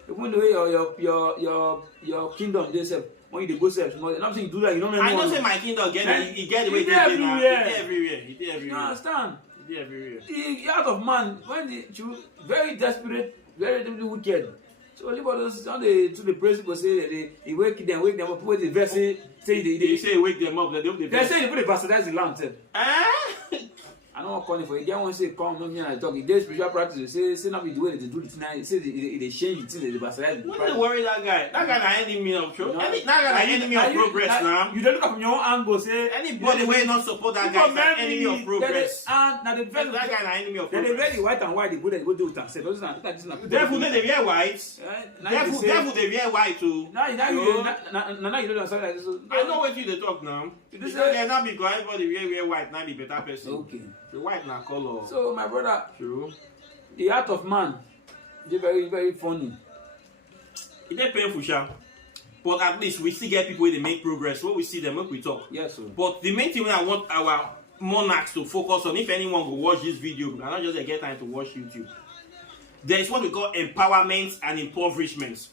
Even the way your kingdom they say. When you go self, I'm saying you do that, you don't know. I know say my kingdom get the way they did everywhere. He did everywhere. You understand? He did everywhere. The heart of man, when they very desperate, very wicked. So leave all those on the to the principle say they wake them up. People the verse say they say wake them up. They say they put the bastardize the land. I don't want to call it for you. Get one say come no me and talk. It is spiritual practice. Say not be the way they do it now. Say they change the thing. They bastardize. Don't worry that guy. That guy na enemy of truth. That guy na enemy of progress now. You don't look up from your own angle. Say anybody will not support that guy. Na enemy of progress. And now the that guy na enemy of progress. They very white and white. They go do it and say. Devil they wear white. Devil they wear white too. Now you don't understand like this. I know what you they talk now. Because they not because everybody wear white. Now be better person. Okay. The white na color. So my brother, true. The heart of man, is very very funny. It is painful, sha. But at least we still get people where they make progress. When we see them, make we talk. Yes, sir. But the main thing I want our monarchs to focus on, if anyone will watch this video, and not just get time to watch YouTube, there is what we call empowerment and impoverishment.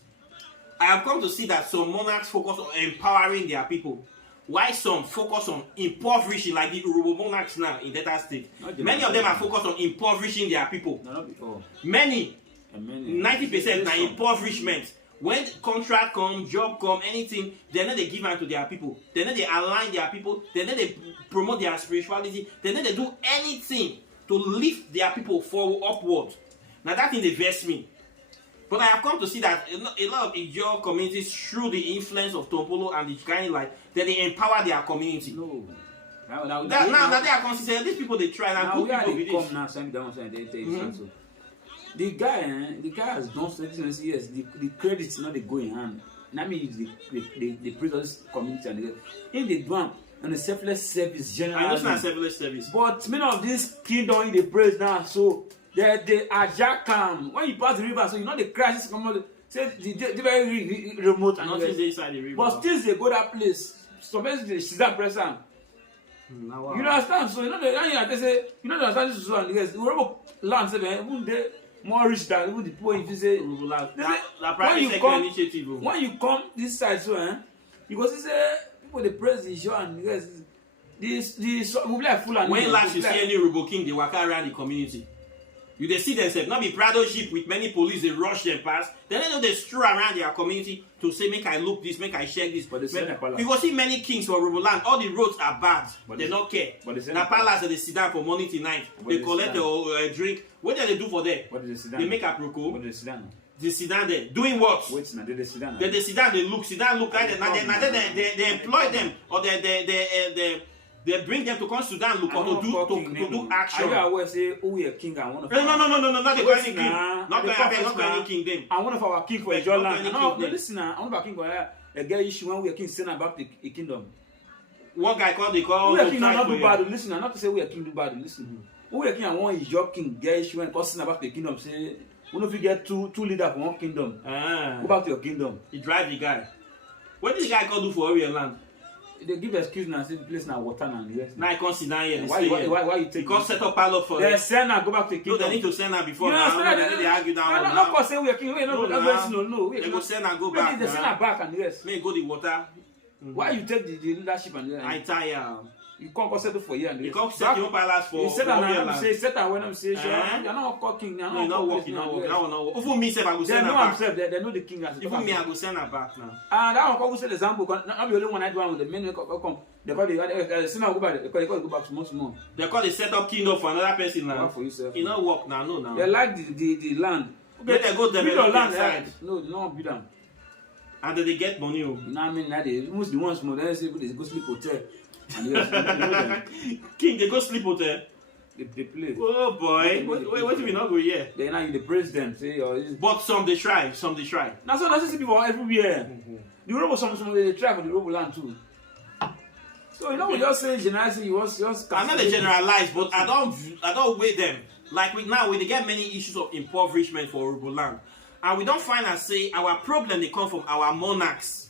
I have come to see that some monarchs focus on empowering their people, while some focus on impoverishing, like the Urubu monarchs now in Delta State. Many of them are focused on impoverishing their people. No, not before. Many 90% na impoverishment. When contract come, job come, anything, then they give am to their people. Then they align their people. Then they promote their spirituality. Then they do anything to lift their people forward, upward. Now that thing they vex me. But I have come to see that a lot of Ijaw communities, through the influence of Tompolo and the kind like, that they empower their community. No. Now that they are consistent, these people they try and now good people with come this. now, send down, they tell you so. The guy has done something. Yes, the credits not they go in hand. And I mean, the praise of this community and if they do on a selfless service generally. I know it's not selfless service. But many of these kingdom in the praise now, so they are jackam. When you pass the river, so you know the crisis come out. Say the very remote and nothing inside the river. But still they go that place. Sometimes they she's that person. You understand? So you know they say you know the understand this is one. Yes, the Urhobo land say even they more rich than even the poor. If you say when you come this side, so because you say people they praise the show and yes, this we be like full and when last you see any Urhobo king, they walk around the community. You they see themselves, not be Prado ship with many police, they rush them past. Then they know they stroll around their community to say, make I look this, make I check this. But you will see many kings for Urhobo land, all the roads are bad. But they don't care. Now palace they sit down for morning till night. They collect a drink. What do they do for them? They make a procure. But they sit down. They sit down there. Doing what? Wait, now they sit down. They sit down, they look like that. They employ them or they bring them to come to down look or to do action. Are you aware say who we a king and one of no, not the any king. Not the any king them. And one of our king for Enjoy land. No, listen now. One of our king for a get issue when we a king send about the kingdom. One guy called they call we a king not do bad. Listen, not to say we a king do bad. Listen. We a king and one is your king get issue when causing about the kingdom say we if you get two leaders for one kingdom. Go back to your kingdom. He drive the guy. What did the guy call do for our land? They give excuse now, say the place now water now. Yes. Now I can't sit down here. Why you take? Because set up pilot for them. They send her go back to the kingdom. No, they need to send her before now. They argue down. I'm not gonna say we are king. No. They go send her go back. They send her back and yes. May go the water. Why you take the leadership and I tire. You can't go settle for year. You can't set your palace for. You said that I'm say set that when I'm saying sure. You're not cooking. You're not working. Even me say I go send her back. They know the king. Even me I go send her back now. And that one come say the example. Not the only one I do one with the men come. They call the same go back. They call go back small. They call the set up kingdom for another person now. For yourself. You not work now, no now. They like the land. Okay, they go develop land side. No, they don't build them. And they get money. You know what I mean? Like they most the ones more. They say they go sleep hotel. And yes, king, they go sleep hotel. They play. Oh boy, what if we not go here? They now you the president say. But some they try. That's what I see people everywhere. The Urhobo some they try for the Urhobo land too. So you know we just say generalize. You just. I'm not a generalize, but I don't weigh them. Like we get many issues of impoverishment for Urhobo land, and we don't find and say our problem they come from our monarchs.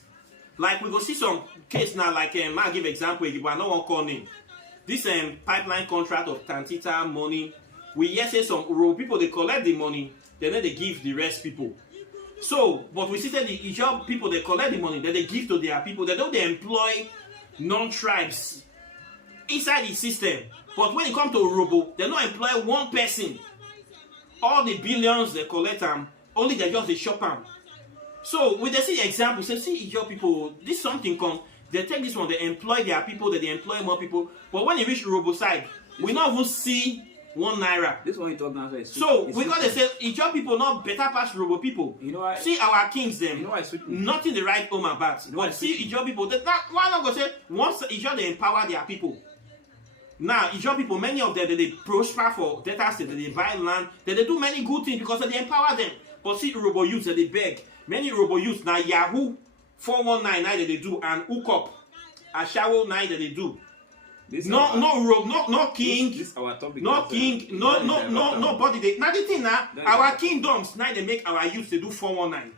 Like we go see some case now, like I'll give example, but I don't want to call name. This pipeline contract of Tantita money, we yes say some Urhobo people they collect the money, then they give the rest people. So, but we see that the Ijaw people they collect the money, then they give to their people. They don't employ non-tribes inside the system. But when it comes to Urhobo, they don't employ one person. All the billions they collect only they just they shop them. So when they see the example, say see Ijaw people, this something come, they take this one, they employ their people, they employ more people. But when you reach Urhobo side, we not even see 1 naira. This one you talk now. So we got to say Ijaw people not better past Urhobo people. You know why? See our kings them. You know why nothing the right home and back. You know but see Ijaw people, why not go say once Ijaw they empower their people. Now Ijaw people, many of them they prosper for data state, they buy land, they do many good things because they empower them. But see Urhobo youths they beg. Many Urhobo youths now Yahoo 419 that they do and hook up Ashawo 9 that they do. No king. This our topic. No king. Nobody. Now the thing now, our kingdoms now they make our youths they do 419.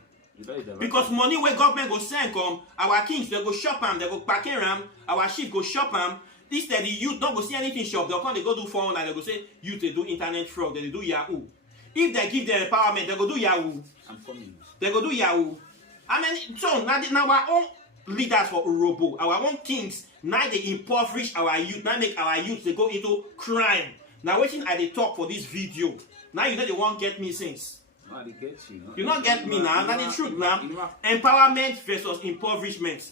Because money where government go send come, our kings they go shop them, they go pack them, our sheep go shop them. This the youth don't go see anything shop. They'll come they go do 419. They go say youth they do internet fraud. They do Yahoo. If they give them empowerment, they go do Yahoo. I'm coming. They go do Yahoo. I mean, so now our own leaders for Urhobo, our own kings, now they impoverish our youth, now make our youth they go into crime. Now waiting at the talk for this video. Now you know they won't get me since. No, they get you. You not get me now. That's the truth now. Empowerment versus impoverishment.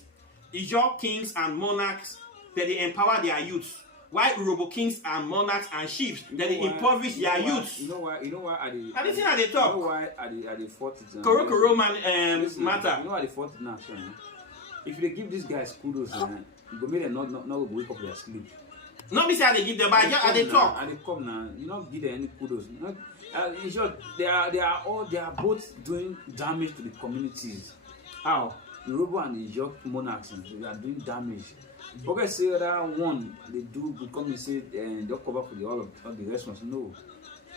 Is your kings and monarchs that they empower their youth? Why Urobo kings and monarchs and chiefs that they impoverish their youth? You know why? Are they? I think they talk. You know why are they fought it? Koro matter. You know why they fought it now, sir? If they give these guys kudos, you go make them not wake up their sleep. Not me say they give them, but they talk. And they come now. You not give them any kudos. In short, they are both doing damage to the communities. How? The Urobo and the York monarchs, they are doing damage. Okay, say that one they do become and say they cover for all the restaurants. No.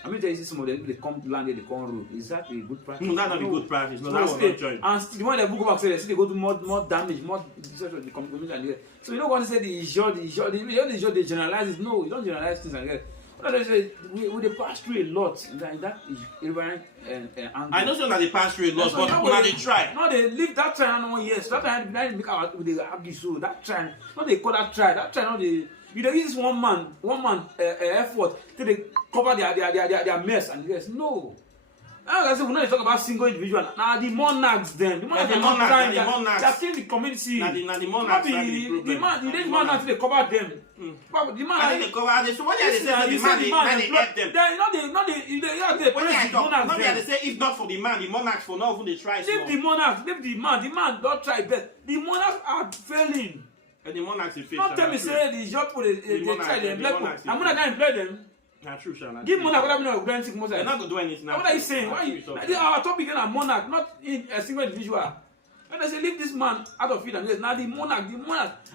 I mean, you see some of them, they come land, they come rule. Is that a good practice? No, that's not a good practice. No, that's not joint. And the one they go back, say they go to more damage, more destruction of the community. So you don't want to say the they generalize it. No, you don't generalize things and get. We pass through a lot in that irreverent angle. I know so that they pass through a lot, but now they try. No, they leave that try no yes. That time they make out with the argue so that try. No, they call that try. That try no they. You don't use one man effort to they cover their mess and yes. No. Now I say we not talk about single individual. Now the monarchs them. The monarchs they are killing the community. Now the monarchs the monarchs they cover them. But the man I think they cover them. So what they say the man they help them. They when I talk, not they say if not for the man, the monarchs for not even they try. Leave the monarchs, leave the man don't try best. The monarchs are failing. And the monarchs is not tell me say the job for they try them. I'm gonna employ them. Nah, true, Shana. Give monarch whatever no going to most. They're not gonna do anything now. What are you saying? Why you? Our topic is a monarch, not in a single individual. When they say leave this man out of it, and yes, now the monarch,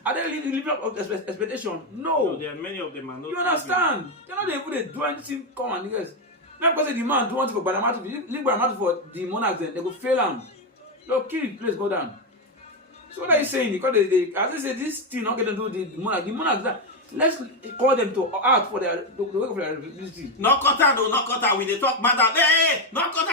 are they living up of expectation? No. There are many of them. You understand? They're not able to do anything. Come on, yes. Not because the man do want to for Badamatu, leave Badamatu for the monarch, then they go fail them. They'll kill the place, go down. So what are you saying? Because they as I say, this thing not getting to do the monarch that. Let's call them to out for their the work of their responsibility. Not cut out, though, not cut out. We they talk matter. Hey, not cut out.